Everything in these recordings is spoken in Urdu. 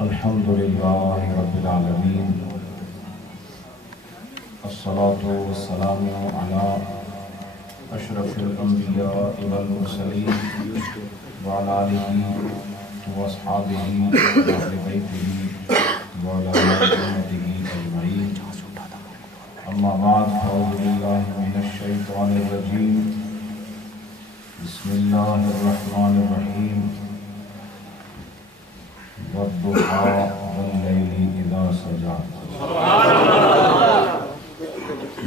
الحمدللہ رب العالمین الصلاة والسلام علی اشرف الانبیاء والمرسلین وعلی آلہ واصحابہ واہل بیتہ وعلی امتہ اجمعین، اما بعد اعوذ باللہ من الشیطان الرجیم، بسم اللہ الرحمن الرحیم، والضحى والليل إذا سجى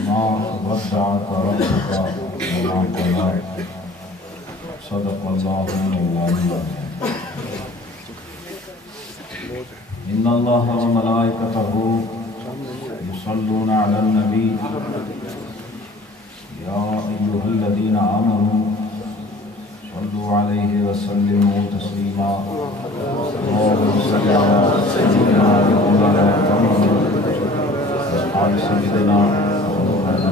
ما ودعك ربك وما قلى صدق الله مولانا إن الله وملائكته يصلون على النبي يا أيها الذين آمنوا صلوا عليه وسلموا تسليما اللهم صل على سيدنا ومولانا محمد وعلى سيدنا ومولانا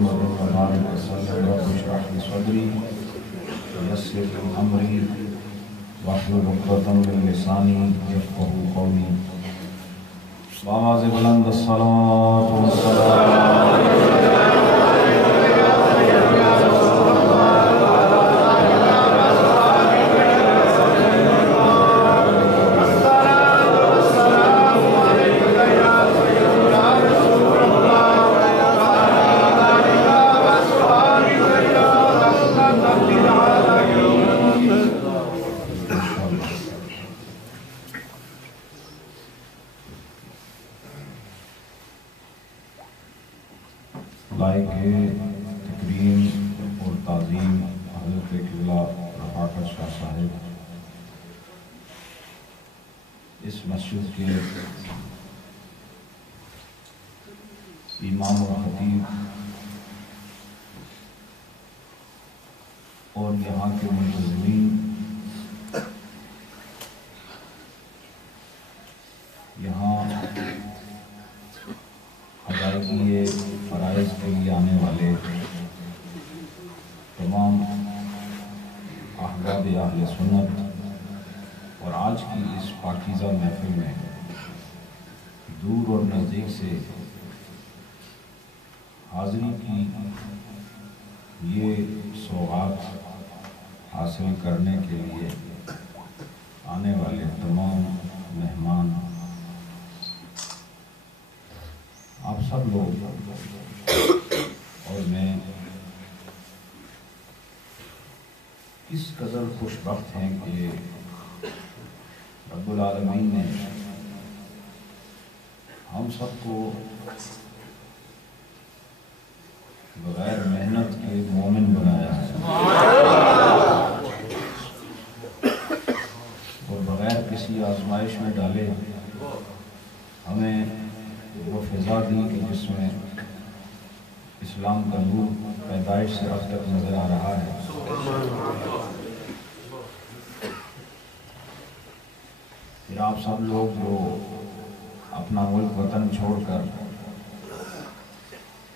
محمد وبارك وسلم رب اشرح لي صدري ويسر لي امري واحلل عقدة من لساني يفقهوا قولي بآواز بلند الصلاة والسلام لائق تکریم اور تعظیم حضرت قبلہ رفاقت شاہ صاحب اس مسجد کے امام و خطیب اور یہاں کے منتظمین، یہاں ادائیگی فرائض کے لیے آنے والے تمام احباب اہل سنت، اور آج کی اس پاکیزہ محفل میں دور اور نزدیک سے حاضری کی یہ سوغات حاصل کرنے کے لیے آنے والے تمام مہمان، آپ سب لوگ اور میں اس قدر خوش بخت ہیں کہ رب العالمین نے ہم سب کو بغیر محنت کے مومن بنایا ہے اور بغیر کسی آزمائش میں ڈالے ہمیں وہ فضا دی کہ جس میں اسلام کا نور پیدائش سے اب تک نظر آ رہا ہے۔ پھر آپ سب لوگ جو اپنا ملک وطن چھوڑ کر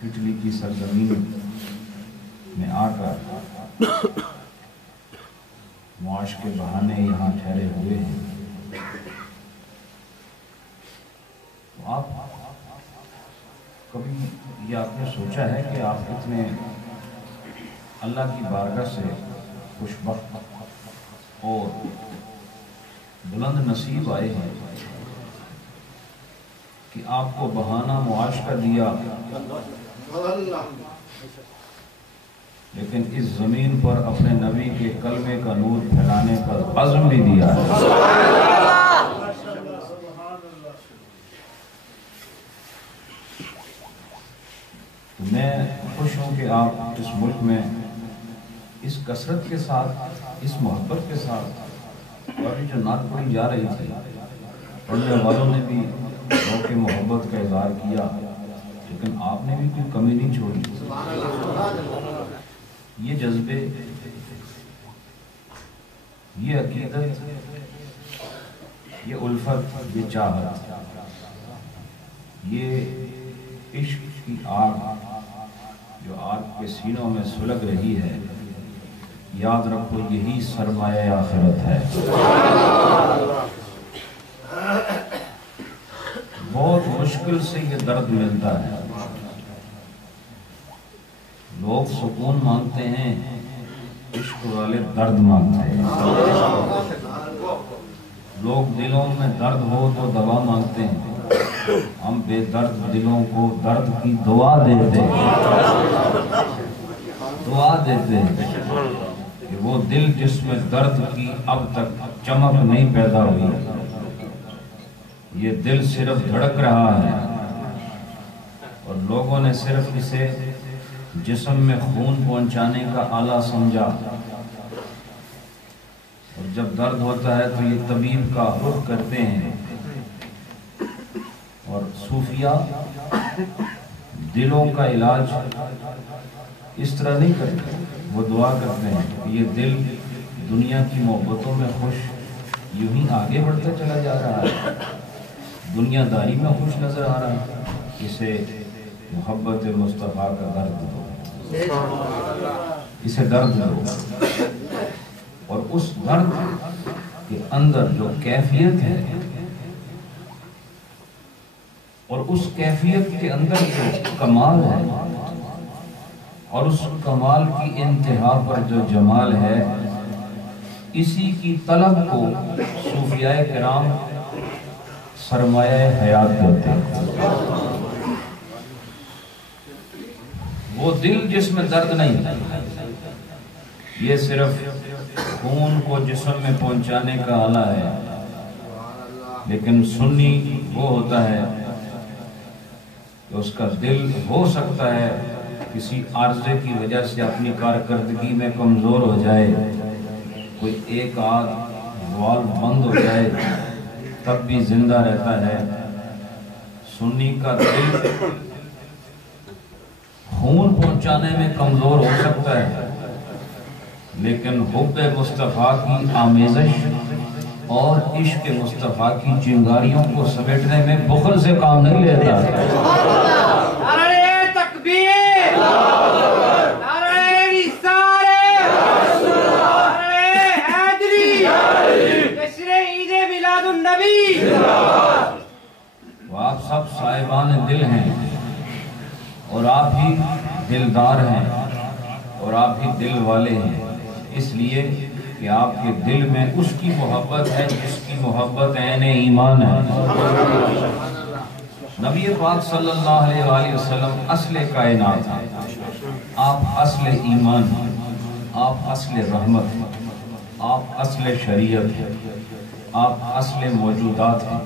اٹلی کی سرزمین میں آ کر معاش کے بہانے یہاں ٹھہرے ہوئے ہیں، تو آپ کبھی یہ آپ نے سوچا ہے کہ آپ کتنے اللہ کی بارگاہ سے خوش بخت اور بلند نصیب آئے ہیں کہ آپ کو بہانہ معاش کا دیا، لیکن اس زمین پر اپنے نبی کے کلمے کا نور پھیلانے کا عزم بھی دیا ہے۔ میں خوش ہوں کہ آپ اس ملک میں اس کثرت کے ساتھ، اس محبت کے ساتھ، اور جو نعت پڑھی جا رہی تھی پڑھنے والوں نے بھی روح کی محبت کا اظہار کیا، لیکن آپ نے بھی کوئی کمی نہیں چھوڑی۔ یہ جذبے، یہ عقیدت، یہ الفت، یہ چاہت، یہ عشق کی آگ جو آپ کے سینوں میں سلگ رہی ہے، یاد رکھو یہی سرمایہ آخرت ہے۔ بہت مشکل سے یہ درد ملتا ہے۔ لوگ سکون مانگتے ہیں، عشق والے درد مانگتے ہیں۔ لوگ دلوں میں درد ہو تو دوا مانگتے ہیں، ہم بے درد دلوں کو درد کی دعا دیتے ہیں۔ دعا دیتے ہیں کہ وہ دل جس میں درد کی اب تک چمک نہیں پیدا ہوئی، یہ دل صرف دھڑک رہا ہے اور لوگوں نے صرف اسے جسم میں خون پہنچانے کا آلہ سمجھا، اور جب درد ہوتا ہے تو یہ طبیب کا رخ کرتے ہیں، اور صوفیہ دلوں کا علاج اس طرح نہیں کرتے، وہ دعا کرتے ہیں کہ یہ دل دنیا کی محبتوں میں خوش یوں ہی آگے بڑھتا چلا جا رہا ہے، دنیا داری میں خوش نظر آ رہا ہے، اسے محبت مصطفیٰ کا درد دو، اسے درد دو۔ اور اس درد کے اندر جو کیفیت ہے، اور اس کیفیت کے اندر جو کمال ہے، اور اس کمال کی انتہا پر جو جمال ہے، اسی کی طلب کو صوفیاء کرام سرمایہ حیات کہتے ہیں۔ وہ دل جس میں درد نہیں، یہ صرف خون کو جسم میں پہنچانے کا آلہ ہے، لیکن سنی وہ ہوتا ہے کہ اس کا دل ہو سکتا ہے کسی عارضے کی وجہ سے اپنی کارکردگی میں کمزور ہو جائے، کوئی ایک آدھ والو بند ہو جائے تب بھی زندہ رہتا ہے۔ سنی کا دل خون پہنچانے میں کمزور ہو سکتا ہے، لیکن حب مصطفیٰ کی آمیزش اور عشق مصطفیٰ کی چنگاریوں کو سمیٹنے میں بخل سے کام نہیں لیتا۔ نعرہ تکبیر، نعرہ رسالت، نعرہ حیدری، جشن عید میلاد النبی۔ وہ آپ سب صاحبان دل ہیں، اور آپ ہی دلدار ہیں، اور آپ ہی دل والے ہیں، اس لیے کہ آپ کے دل میں اس کی محبت ہے جس کی محبت عین ایمان ہے۔ نبی پاک صلی اللہ علیہ وآلہ وسلم اصل کائنات ہیں، آپ اصل ایمان ہیں، آپ اصل رحمت ہیں، آپ اصل شریعت ہیں، آپ اصل موجودات ہیں،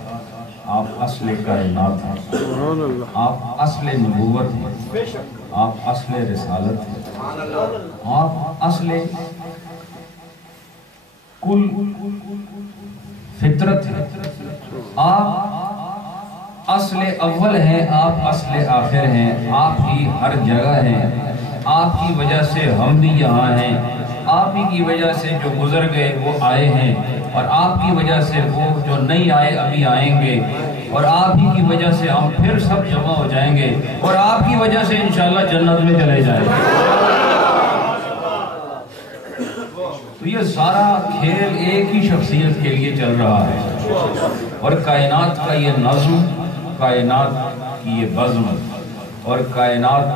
آپ اصل کائنات ہیں، آپ اصل نبوت ہیں، آپ اصل رسالت ہیں، آپ اصل کل فطرت ہے، آپ اصل اول ہیں، آپ اصل آخر ہیں، آپ ہی ہر جگہ ہیں، آپ کی وجہ سے ہم بھی یہاں ہیں، آپ ہی کی وجہ سے جو گزر گئے وہ آئے ہیں، اور آپ کی وجہ سے وہ جو نہیں آئے ابھی آئیں گے، اور آپ ہی کی وجہ سے ہم پھر سب جمع ہو جائیں گے، اور آپ کی وجہ سے انشاءاللہ جنت میں چلے جائیں گے۔ تو یہ سارا کھیل ایک ہی شخصیت کے لیے چل رہا ہے، اور کائنات کا یہ نظم، کائنات کی یہ بزم، اور کائنات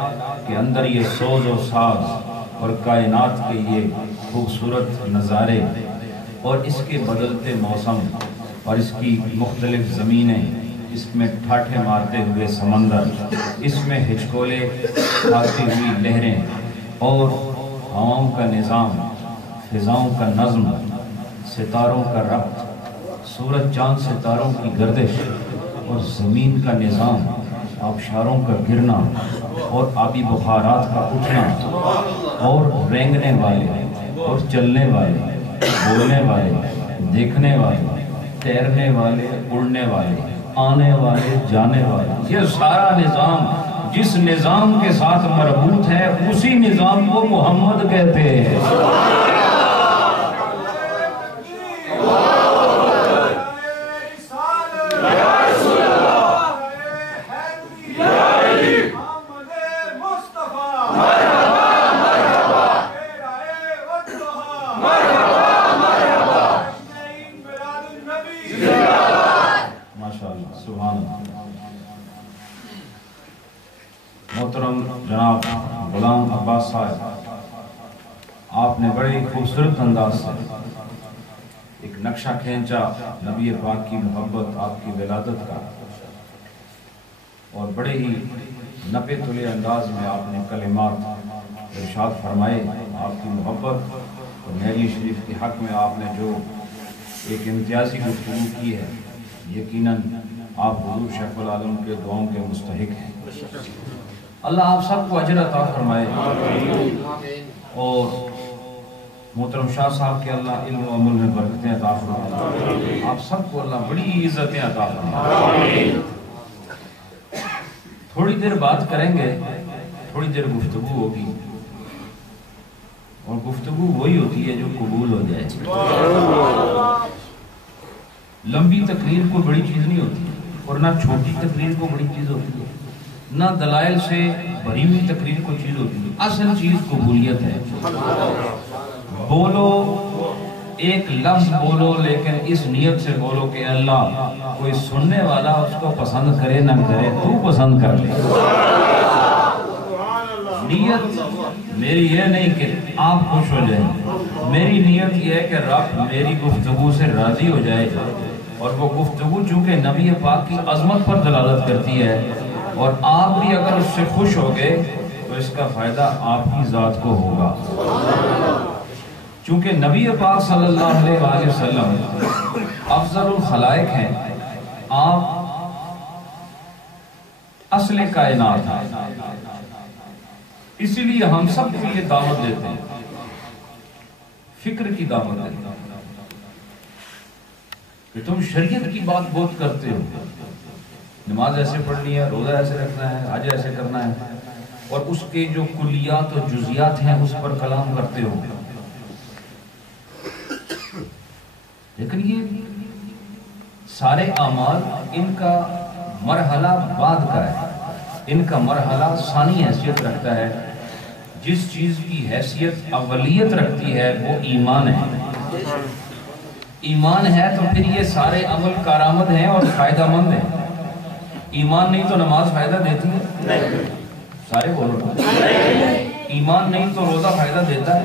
کے اندر یہ سوز و ساز، اور کائنات کے یہ خوبصورت نظارے، اور اس کے بدلتے موسم، اور اس کی مختلف زمینیں، اس میں ٹھاٹھے مارتے ہوئے سمندر، اس میں ہچکولے کھاتی ہوئی لہریں، اور ہواؤں کا نظام، فضاؤں کا نظم، ستاروں کا ربط، سورج چاند ستاروں کی گردش، اور زمین کا نظام، آبشاروں کا گرنا، اور آبی بخارات کا اٹھنا، اور رینگنے والے، اور چلنے والے، بولنے والے، دیکھنے والے، تیرنے والے، اڑنے والے، آنے والے، جانے والے، یہ سارا نظام جس نظام کے ساتھ مربوط ہے اسی نظام کو محمد کہتے ہیں۔ محمد مصطفیٰ سبحان اللہ۔ محترم جناب غلام عباس صاحب، آپ نے بڑے خوبصورت انداز سے ایک نقشہ کھینچا نبی پاک کی محبت، آپ کی ولادت کا، اور بڑے ہی نپے تلے انداز میں آپ نے کلمات ارشاد فرمائے۔ آپ کی محبت اور نبی شریف کے حق میں آپ نے جو ایک امتیازی گفتگو کی ہے، یقیناً آپ حضور شیخ العالم کے دعاؤں کے مستحق ہیں۔ اللہ آپ سب کو اجر عطا فرمائے، اور محترم شاہ صاحب کے اللہ علم و عمل میں برکتیں عطا فرمائے، آپ سب کو اللہ بڑی عزتیں عطا فرمائے۔ تھوڑی دیر بات کریں گے، تھوڑی دیر گفتگو ہوگی، اور گفتگو وہی ہوتی ہے جو قبول ہو جائے۔ لمبی تقریر کو بڑی چیز نہیں ہوتی، اور نہ چھوٹی تقریر کو بڑی چیز ہوتی ہے، نہ دلائل سے بھری ہوئی تقریر کو چیز ہوتی ہے۔ اصل چیز قبولیت ہے۔ بولو، ایک لفظ بولو، لیکن اس نیت سے بولو کہ اللہ کوئی سننے والا اس کو پسند کرے نہ کرے، تو پسند کر لے۔ نیت میری یہ نہیں کہ آپ خوش ہو جائیں، میری نیت یہ ہے کہ رب میری گفتگو سے راضی ہو جائے، اور وہ گفتگو چونکہ نبی پاک کی عظمت پر دلالت کرتی ہے، اور آپ بھی اگر اس سے خوش ہو گئے تو اس کا فائدہ آپ کی ذات کو ہوگا۔ چونکہ نبی پاک صلی اللہ علیہ وآلہ وسلم افضل الخلائق ہیں، آپ اصل کائنات ہیں، اسی لیے ہم سب کو یہ دعوت دیتے ہیں، فکر کی دعوت دیتے ہیں کہ تم شریعت کی بات بہت کرتے ہو، نماز ایسے پڑھنی ہے، روزہ ایسے رکھنا ہے، حج ایسے کرنا ہے، اور اس کے جو کلیات و جزیات ہیں اس پر کلام کرتے ہو، لیکن یہ سارے اعمال ان کا مرحلہ بعد کا ہے، ان کا مرحلہ ثانی حیثیت رکھتا ہے۔ جس چیز کی حیثیت اولیت رکھتی ہے وہ ایمان ہے۔ ایمان ہے تو پھر یہ سارے عمل کارآمد ہیں اور فائدہ مند ہیں۔ ایمان نہیں تو نماز فائدہ دیتی ہے؟ سارے بولو۔ ایمان نہیں تو روزہ فائدہ دیتا ہے؟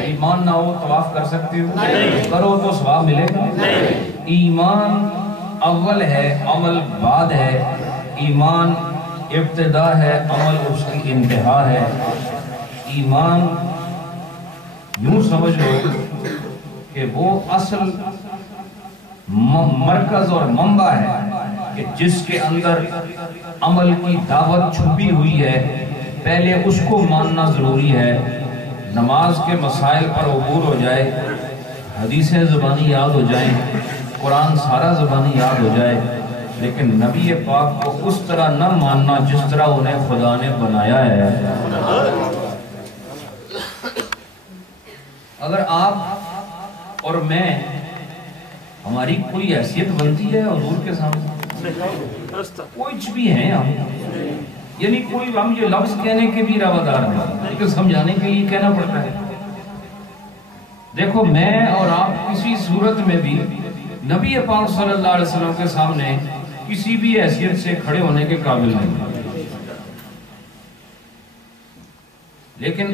ایمان نہ ہو طواف کر سکتے ہو؟ کرو تو ثواب ملے گا؟ ایمان اول ہے، عمل بعد ہے۔ ایمان ابتدا ہے، عمل اس کی انتہا ہے۔ ایمان یوں سمجھ لو کہ وہ اصل مرکز اور منبع ہے کہ جس کے اندر عمل کی دعوت چھپی ہوئی ہے، پہلے اس کو ماننا ضروری ہے۔ نماز کے مسائل پر عبور ہو جائے، حدیثیں زبانی یاد ہو جائیں، قرآن سارا زبانی یاد ہو جائے، لیکن نبی پاک کو اس طرح نہ ماننا جس طرح انہیں خدا نے بنایا ہے۔ اگر آپ اور میں، ہماری کوئی حیثیت بنتی ہے حضور کے سامنے، کچھ بھی ہیں ہم، یعنی کوئی ہم یہ لفظ کہنے کے بھی روادار نہیں، لیکن سمجھانے کے لیے کہنا پڑتا ہے۔ دیکھو میں اور آپ کسی صورت میں بھی نبی پاک صلی اللہ علیہ وسلم کے سامنے کسی بھی حیثیت سے کھڑے ہونے کے قابل نہیں، لیکن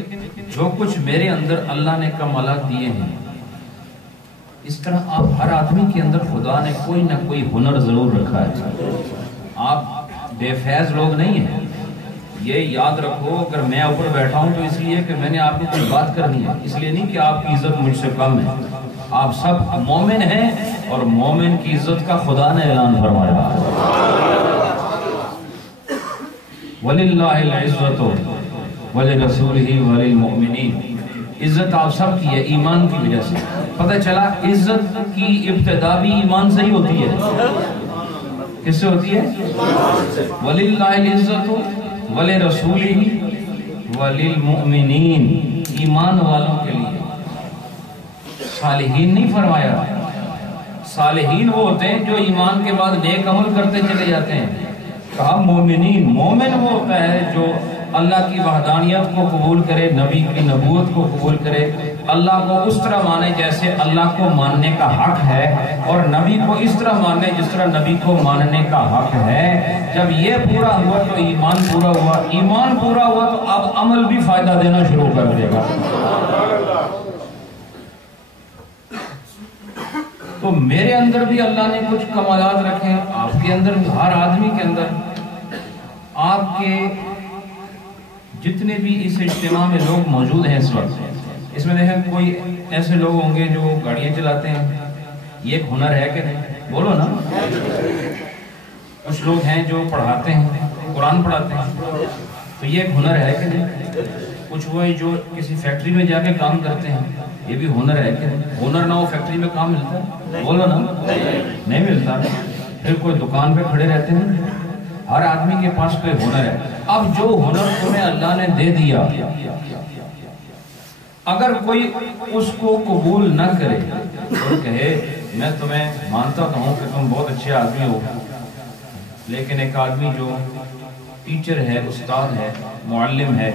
جو کچھ میرے اندر اللہ نے کمالات دیے ہیں، اس طرح آپ ہر آدمی کے اندر خدا نے کوئی نہ کوئی ہنر ضرور رکھا ہے۔ آپ بے فیض لوگ نہیں ہیں، یہ یاد رکھو۔ اگر میں اوپر بیٹھا ہوں تو اس لیے کہ میں نے آپ کو کوئی بات کرنی ہے، اس لیے نہیں کہ آپ کی عزت مجھ سے کم ہے۔ آپ سب مومن ہیں، اور مومن کی عزت کا خدا نے اعلان فرمایا، وَلِلَّهِ الْعِزَّةُ وَلِرَسُولِهِ وَلِلْمُؤْمِنِينَ۔ عزت آپ سب کی ہے ایمان کی وجہ سے۔ پتہ چلا عزت کی ابتدا بھی ایمان سے ہی ہوتی ہے۔ کس سے ہوتی ہے؟ وَلِلَّهِ الْعِزَّةُ وَلِرَسُولِهِ وَلِلْمُؤْمِنِينَ، ایمان والوں کے لیے۔ صالحین نہیں فرمایا، صالحین وہ ہوتے ہیں جو ایمان کے بعد نیک عمل کرتے چلے جاتے ہیں۔ کہا مومنین، مومن وہ ہوتا ہے جو اللہ کی وحدانیت کو قبول کرے، نبی کی نبوت کو قبول کرے، اللہ کو اس طرح مانے جیسے اللہ کو ماننے کا حق ہے، اور نبی کو اس طرح مانے جس طرح نبی کو ماننے کا حق ہے۔ جب یہ پورا ہوا تو ایمان پورا ہوا، ایمان پورا ہوا تو اب عمل بھی فائدہ دینا شروع کر دے گا۔ تو میرے اندر بھی اللہ نے کچھ کمالات رکھے ہیں، آپ کے اندر بھی، ہر آدمی کے اندر۔ آپ کے جتنے بھی اس اجتماع میں لوگ موجود ہیں اس وقت، اس میں دیکھیں کوئی ایسے لوگ ہوں گے جو گاڑیاں چلاتے ہیں، یہ ایک ہنر ہے کہ نہیں؟ بولو نا۔ کچھ لوگ ہیں جو پڑھاتے ہیں، قرآن پڑھاتے ہیں، تو یہ ایک ہنر ہے کہ نہیں؟ کچھ وہ جو کسی فیکٹری میں جا کے کام کرتے ہیں، یہ بھی ہنر ہے کہ نہیں؟ ہنر نہ ہو فیکٹری میں کام ملتا ہے؟ بولو نا، نہیں ملتا۔ پھر کوئی دکان پہ کھڑے رہتے ہیں، ہر آدمی کے پاس کوئی ہنر ہے۔ اب جو ہنر تمہیں اللہ نے دے دیا، اگر کوئی اس کو قبول نہ کرے اور کہے میں تمہیں مانتا تو ہوں کہ تم بہت اچھے آدمی ہو، لیکن ایک آدمی جو ٹیچر ہے، استاد ہے، معلم ہے،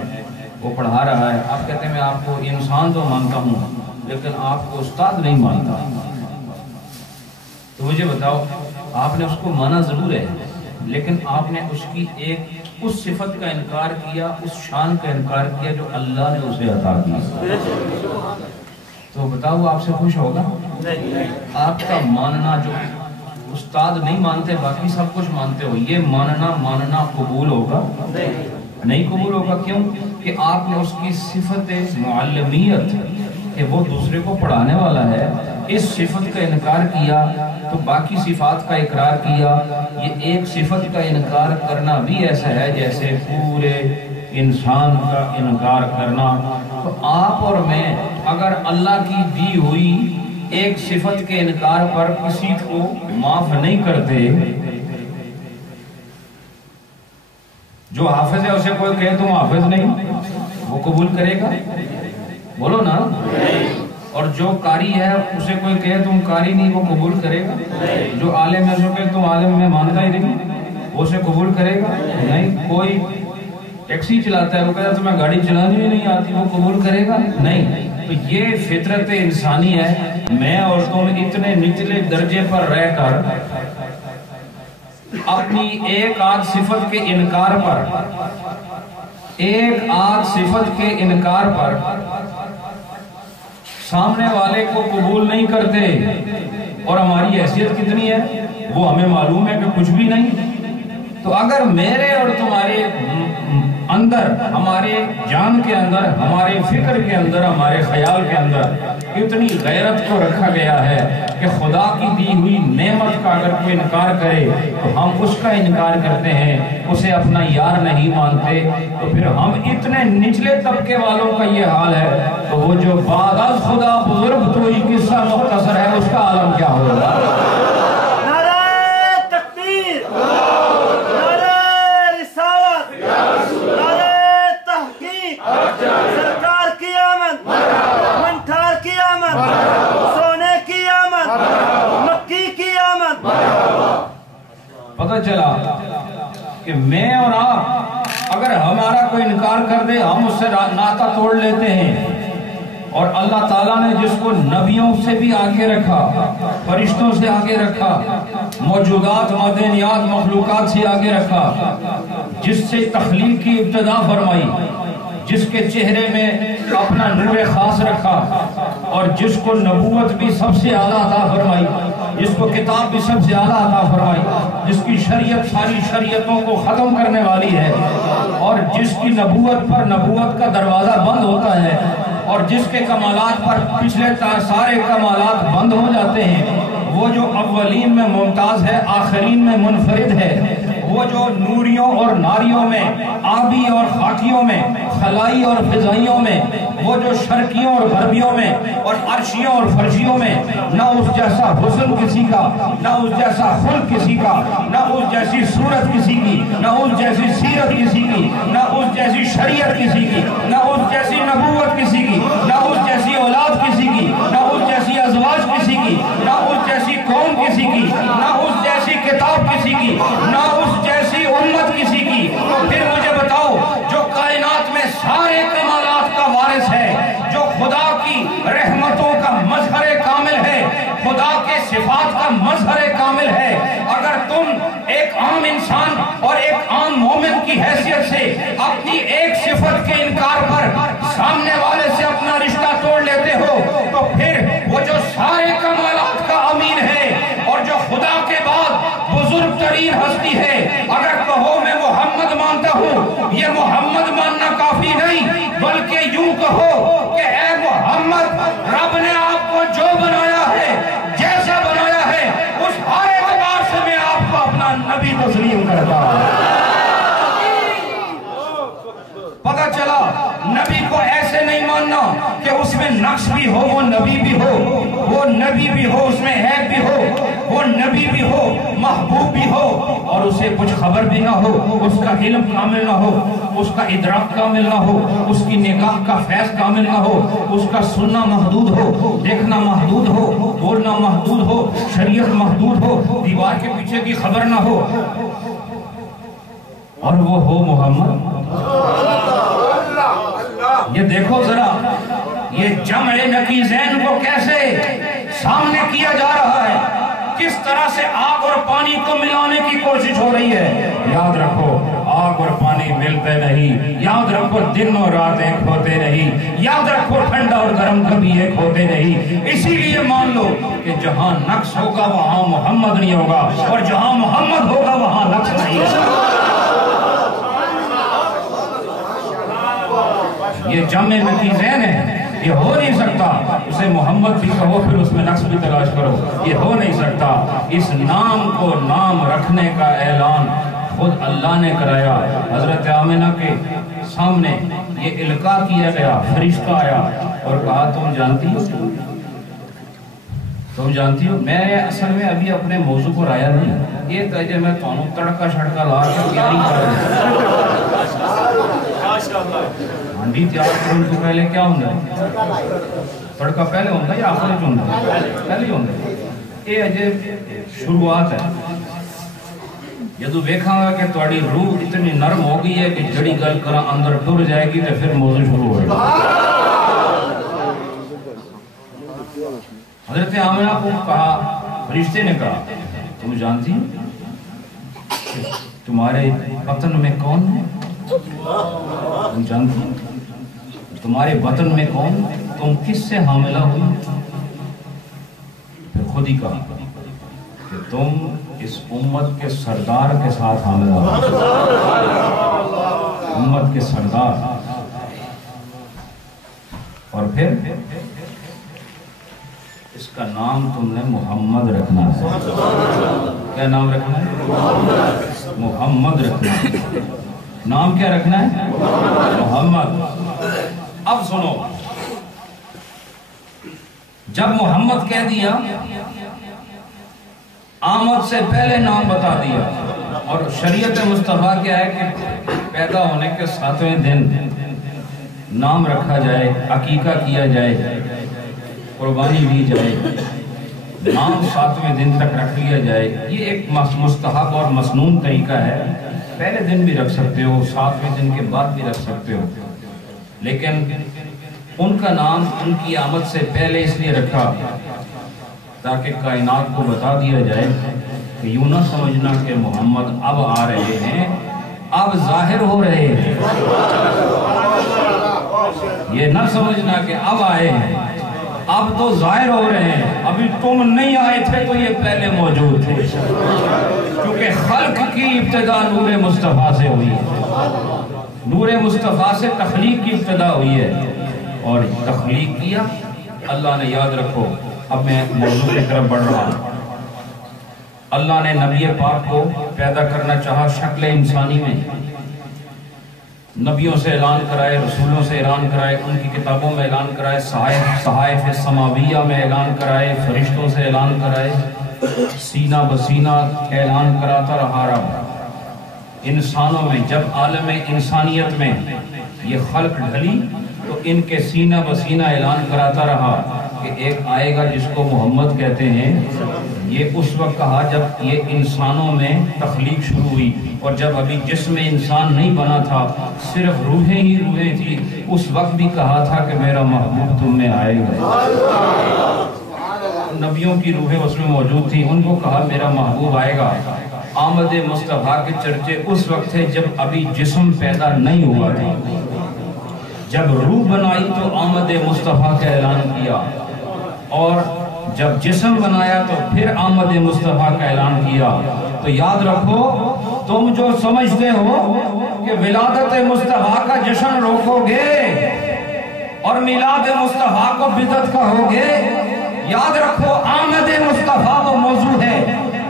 وہ پڑھا رہا ہے، آپ کہتے ہیں میں آپ کو انسان تو مانتا ہوں لیکن آپ کو استاد نہیں مانتا، تو مجھے بتاؤ، آپ نے اس کو مانا ضرور ہے لیکن آپ نے اس کی اس صفت کا انکار کیا، اس شان کا انکار کیا جو اللہ نے اسے عطا کی۔ تو بتاؤ آپ سے خوش ہوگا؟ آپ کا ماننا جو استاد نہیں مانتے باقی سب کچھ مانتے ہو، یہ ماننا قبول ہوگا؟ نہیں قبول ہوگا۔ کیوں؟ کہ آپ نے اس کی صفت معلمیت کہ وہ دوسرے کو پڑھانے والا ہے، اس صفت کا انکار کیا تو باقی صفات کا اقرار کیا۔ یہ ایک صفت کا انکار کرنا بھی ایسا ہے جیسے پورے انسان کا انکار کرنا۔ تو آپ اور میں اگر اللہ کی دی ہوئی ایک صفت کے انکار پر کسی کو معاف نہیں کرتے، جو حافظ ہے اسے کوئی کہے تم حافظ نہیں، وہ قبول کرے گا؟ بولو نا۔ اور جو قاری ہے اسے کوئی کہے تم قاری نہیں، وہ قبول کرے گا؟ جو عالم ہے اسے کہے تم عالم میں مانتا ہی نہیں، وہ اسے قبول کرے گا؟ نہیں۔ کوئی ٹیکسی چلاتا ہے، وہ کہتا ہے تمہیں گاڑی چلانی ہی نہیں آتی، وہ قبول کرے گا؟ نہیں۔ تو یہ فطرت انسانی ہے۔ میں اور تم اتنے نچلے درجے پر رہ کر اپنی ایک آدھ صفت کے انکار پر سامنے والے کو قبول نہیں کرتے، اور ہماری حیثیت کتنی ہے وہ ہمیں معلوم ہے کہ کچھ بھی نہیں۔ تو اگر میرے اور تمہارے اندر، ہمارے جان کے اندر، ہمارے فکر کے اندر، ہمارے خیال کے اندر اتنی غیرت کو رکھا گیا ہے کہ خدا کی دی ہوئی نعمت کا اگر کوئی انکار کرے تو ہم اس کا انکار کرتے ہیں، اسے اپنا یار نہیں مانتے، تو پھر ہم اتنے نچلے طبقے والوں کا یہ حال ہے، تو وہ جو بعد از خدا بزرگ تو ہی قصہ مختصر ہے، اس کا عالم کیا ہوگا؟ پتہ چلا کہ میں اور آپ اگر ہمارا کوئی انکار کر دے ہم اس سے ناطہ توڑ لیتے ہیں، اور اللہ تعالیٰ نے جس کو نبیوں سے بھی آگے رکھا، فرشتوں سے آگے رکھا، موجودات معدنیات مخلوقات سے آگے رکھا، جس سے تخلیق کی ابتدا فرمائی، جس کے چہرے میں اپنا نور خاص رکھا، اور جس کو نبوت بھی سب سے اعلیٰ عطا فرمائی، جس کو کتاب بھی سب سے اعلیٰ عطا فرمائی، جس کی شریعت ساری شریعتوں کو ختم کرنے والی ہے، اور جس کی نبوت پر نبوت کا دروازہ بند ہوتا ہے، اور جس کے کمالات پر پچھلے سارے کمالات بند ہو جاتے ہیں، وہ جو اولین میں ممتاز ہے، آخرین میں منفرد ہے، وہ جو نوریوں اور ناریوں میں، آبی اور خاکیوں میں، خلائی اور فضائیوں میں، وہ جو شرقیوں اور غربیوں میں، اور عرشیوں اور فرشیوں میں، نہ اس جیسا حسن کسی کا، نہ اس جیسا خلق کسی کا، نہ اس جیسی صورت کسی کی، نہ اس جیسی سیرت کسی کی، نہ اس جیسی شریعت کسی کی، نہ اس جیسی نبوت کسی کی، نہ اس جیسی اولاد کسی کی، نہ اس جیسی ازواج کسی کی، نہ اس جیسی قوم کسی کی، نہ اس جیسی کتاب کسی کی، نہ اس جیسی امت کسی کی۔ تو پھر مجھے بتاؤ، جو کائنات میں سارے کمالات کا وارث ہے، جو خدا کی کی حیثیت سے اپنی ایک صفت کے انکار پر سامنے والے سے اپنا رشتہ توڑ لیتے ہو تو پھر وہ جو سارے کمالات کا امین ہے اور جو خدا کے بعد بزرگ ترین ہستی ہے، اگر کہو میں محمد مانتا ہوں، یہ محمد ماننا کافی نہیں، بلکہ یوں کہو کہ اے محمد، رب نے آپ کو جو بنایا ہے، جیسا بنایا ہے، اس ہر اعتبار سے میں آپ کو اپنا نبی تسلیم کرتا ہوں۔ پتہ چلا نبی کو ایسے نہیں ماننا کہ اس میں نقص بھی ہو، وہ نبی بھی ہو، وہ نبی بھی ہو، اس میں عیب بھی ہو، وہ نبی بھی ہو، محبوب بھی ہو، اور اسے کچھ خبر بھی نہ ہو، اس کا علم کامل نہ ہو، اس کا ادراک کامل نہ ہو، اس کی نگاہ کا فیض کامل نہ ہو، اس کا سننا محدود ہو، دیکھنا محدود ہو، بولنا محدود ہو، شریعت محدود ہو، دیوار کے پیچھے کی خبر نہ ہو، اور وہ ہو محمد۔ یہ دیکھو ذرا یہ جمع نقیضین کو کیسے سامنے کیا جا رہا ہے، کس طرح سے آگ اور پانی کو ملانے کی کوشش ہو رہی ہے۔ یاد رکھو آگ اور پانی ملتے نہیں، یاد رکھو دن اور رات ایک ہوتے نہیں، یاد رکھو ٹھنڈا اور گرم کبھی ایک ہوتے نہیں۔ اسی لیے مان لو کہ جہاں نقص ہوگا وہاں محمد نہیں ہوگا، اور جہاں محمد ہوگا وہاں نقص نہیں ہوگا۔ یہ جمع نقیضین ہے، یہ ہو نہیں سکتا۔ اسے محمد بھی کہو پھر اس میں نقص بھی تلاش کرو، یہ ہو نہیں سکتا۔ اس نام کو نام رکھنے کا اعلان خود اللہ نے کرایا۔ حضرت آمنہ کے سامنے یہ القاء کیا گیا، فرشتہ آیا اور کہا تم جانتی ہو، تم جانتی ہو، میں اصل میں ابھی اپنے موضوع پر آیا نہیں، یہ تجھے میں تانوں تڑکا شڑکا لا کے تیاری کر رہا ہانڈی تیار کرنے تو پہلے کیا ہوں گا؟ تڑکا پہلے ہوں گا یا آخر جو ہوں گا؟ پہلے ہوں گا۔ یہ اجے شروعات ہے۔ جدو دیکھا گا کہ تھوڑی روح اتنی نرم ہو گئی ہے کہ جڑی گل کرا اندر ٹر جائے گی تو پھر موضوع شروع ہوئے گا۔ حضرت آمنہ کو کہا، فرشتے نے کہا تم جانتی تمہارے بطن میں کون ہے؟ تم جانتی تمہارے بطن میں کون، تم کس سے حاملہ ہوئی؟ پھر خود ہی کہا کہ تم اس امت کے سردار کے ساتھ حاملہ ہوئی، امت کے سردار۔ اور پھر اس کا نام تم نے محمد رکھنا ہے۔ کیا نام رکھنا ہے؟ محمد رکھنا ہے۔ نام کیا رکھنا ہے؟ محمد۔ اب سنو، جب محمد کہہ دیا، آمد سے پہلے نام بتا دیا، اور شریعت مصطفیٰ کیا ہے کہ پیدا ہونے کے 7ویں دن نام رکھا جائے، عقیقہ کیا جائے، قربانی دی جائے، نام 7ویں دن تک رکھ لیا جائے۔ یہ ایک مستحب اور مسنون طریقہ ہے، پہلے دن بھی رکھ سکتے ہو، 7ویں دن کے بعد بھی رکھ سکتے ہو، لیکن ان کا نام ان کی آمد سے پہلے اس لیے رکھا تاکہ کائنات کو بتا دیا جائے کہ یوں نہ سمجھنا کہ محمد اب آ رہے ہیں، اب ظاہر ہو رہے ہیں، یہ نہ سمجھنا کہ اب آئے ہیں، اب تو ظاہر ہو رہے ہیں، ابھی تم نہیں آئے تھے تو یہ پہلے موجود تھے، کیونکہ خلق کی ابتدا نور مصطفیٰ سے ہوئی ہے، نور مصطفیٰ سے تخلیق کی ابتدا ہوئی ہے، اور تخلیق کیا اللہ نے۔ یاد رکھو، اب میں موضوع کی طرف بڑھ رہا ہوں۔ اللہ نے نبی پاک کو پیدا کرنا چاہا شکل انسانی میں، نبیوں سے اعلان کرائے، رسولوں سے اعلان کرائے، ان کی کتابوں میں اعلان کرائے، صحائف سماویہ میں اعلان کرائے، فرشتوں سے اعلان کرائے، سینہ بسینہ اعلان کراتا رہا رب۔ انسانوں میں جب عالم انسانیت میں یہ خلق ڈھلی تو ان کے سینہ بسینہ اعلان کراتا رہا کہ ایک آئے گا جس کو محمد کہتے ہیں۔ یہ اس وقت کہا جب یہ انسانوں میں تخلیق شروع ہوئی، اور جب ابھی جسم انسان نہیں بنا تھا، صرف روحیں ہی روحیں تھی، اس وقت بھی کہا تھا کہ میرا محبوب تم میں آئے گا۔ نبیوں کی روحیں اس میں موجود تھی، ان کو کہا میرا محبوب آئے گا۔ آمد مصطفیٰ کے چرچے اس وقت تھے جب ابھی جسم پیدا نہیں ہوا تھا. جب روح بنائی تو آمد مصطفیٰ کا اعلان کیا، اور جب جسم بنایا تو پھر آمد مصطفیٰ کا اعلان کیا. تو یاد رکھو، تم جو سمجھتے ہو کہ ولادت مصطفیٰ کا جشن روکو گے اور میلاد مصطفیٰ کو بدعت کہو گے، یاد رکھو آمد مصطفیٰ وہ موضوع ہے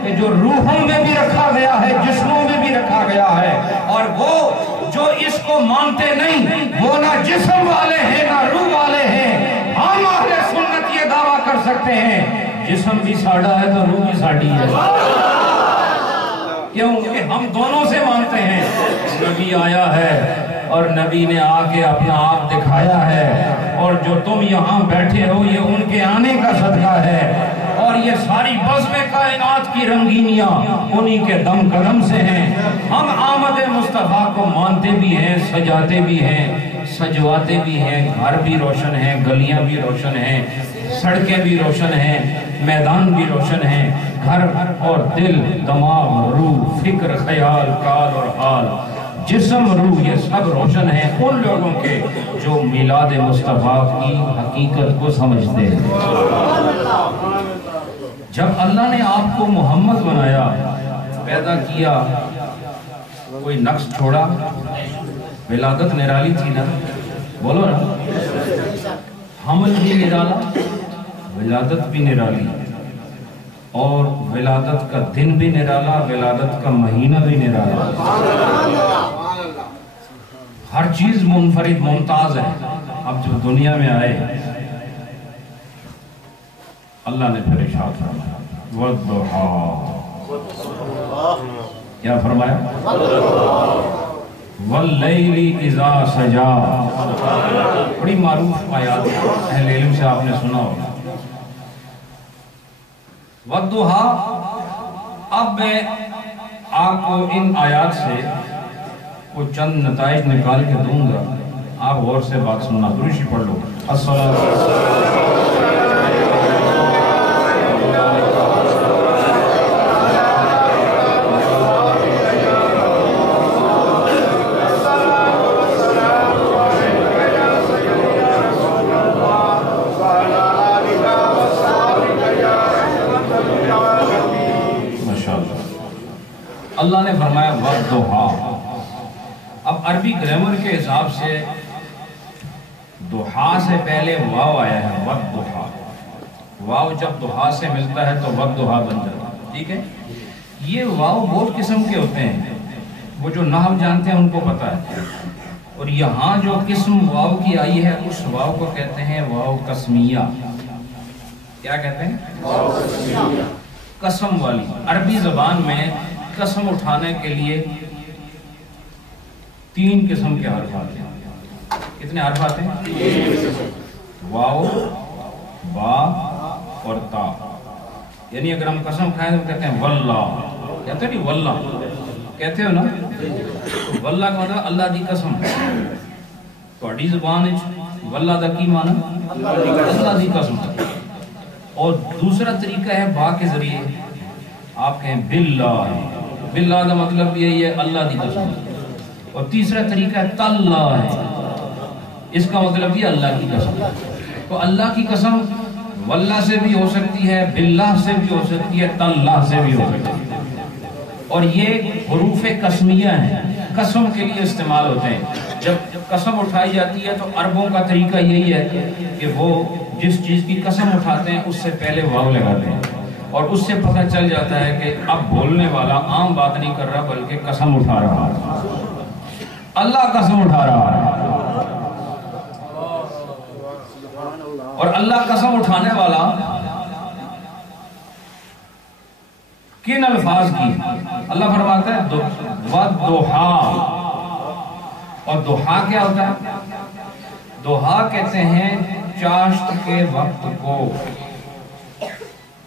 کہ جو روحوں میں بھی رکھا گیا ہے، جسموں میں بھی رکھا گیا ہے. اور وہ جو اس کو مانتے نہیں وہ نہ جسم والے ہیں نہ روح والے ہیں. ہم اہل سنت یہ دعویٰ کر سکتے ہیں جسم بھی ساڑھا ہے تو روح بھی ساڑھی ہے. کیوں کہ ہم دونوں سے مانتے ہیں نبی آیا ہے اور نبی نے آ کے اپنا آپ دکھایا ہے، اور جو تم یہاں بیٹھے ہو یہ ان کے آنے کا صدقہ ہے، اور یہ ساری بزم کائنات کی رنگینیاں انہی کے دم قدم سے ہیں. ہم آمد مصطفیٰ کو مانتے بھی ہیں، سجاتے بھی ہیں، سجواتے بھی ہیں. گھر بھی روشن ہیں، گلیاں بھی روشن ہیں، سڑکیں بھی روشن ہیں، میدان بھی روشن ہیں. گھر اور دل، دماغ، روح، فکر، خیال، کال اور حال، جسم، روح، یہ سب روشن ہیں ان لوگوں کے جو میلاد مصطفیٰ کی حقیقت کو سمجھتے ہیں. جب اللہ نے آپ کو محمد بنایا، پیدا کیا، کوئی نقص چھوڑا؟ ولادت نرالی تھی نا، بولو نا. حمل بھی نرالا، ولادت بھی نرالی، اور ولادت کا دن بھی نرالا، ولادت کا مہینہ بھی نرالا. ہر چیز منفرد ممتاز ہے. اب جو دنیا میں آئے اللہ نے پھر ارشاد فرمایا وَالضُّحَىٰ، کیا فرمایا؟ وَاللَّيْلِ إِذَا سَجَىٰ. بڑی معروف آیات اہل علم سے آپ نے سنا ہوگا. وَالضُّحَىٰ، اب میں آپ کو ان آیات سے وہ چند نتائج نکال کے دوں گا، آپ غور سے بات سننا. دروشی پڑھ لو. اللہ نے فرمایا وَالضُّحَىٰ. اب عربی گرامر کے حساب سے دحا سے پہلے واو آیا ہے، وَالضُّحَىٰ. واو جب دحا سے ملتا ہے تو وَالضُّحَىٰ بن جاتا ہے. ٹھیک ہے. یہ واو بہت قسم کے ہوتے ہیں، وہ جو نحو جانتے ہیں ان کو پتا ہے. اور یہاں جو قسم واو کی آئی ہے اس واو کو کہتے ہیں واو قسمیہ. کیا کہتے ہیں؟ قسم والی. عربی زبان میں قسم اٹھانے کے لیے 3 قسم کے حرف آتے ہیں. کتنے حرف آتے ہیں؟ واو، با اور تا. یعنی اگر ہم قسم کھائیں تو کہتے ہیں واللہ. کہتے ہیں نہیں واللہ کہتے ہو نا؟ تو واللہ کا مطلب اللہ دی قسم. تھوڑی زبان واللہ دا کی معنی؟ اللہ دی قسم. اور دوسرا طریقہ ہے با کے ذریعے. آپ کہیں باللہ. باللہ کا مطلب یہی ہے اللہ دی قسم. اور تیسرا طریقہ ہے تاللہ ہے، اس کا مطلب یہ اللہ کی قسم. تو اللہ کی قسم واللہ سے بھی ہو سکتی ہے، باللہ سے بھی ہو سکتی ہے، تاللہ سے بھی ہو سکتی ہے. اور یہ حروف قسمیہ ہیں، قسم کے لیے استعمال ہوتے ہیں. جب قسم اٹھائی جاتی ہے تو عربوں کا طریقہ یہی ہے کہ وہ جس چیز کی قسم اٹھاتے ہیں اس سے پہلے واو لگاتے ہیں، اور اس سے پتہ چل جاتا ہے کہ اب بولنے والا عام بات نہیں کر رہا بلکہ قسم اٹھا رہا ہے. اللہ قسم اٹھا رہا ہے. اور اللہ قسم اٹھانے والا کن الفاظ کی؟ اللہ فرماتا ہے وَالضُّحَىٰ. اور دحا کیا ہوتا ہے؟ دحا کہتے ہیں چاشت کے وقت کو.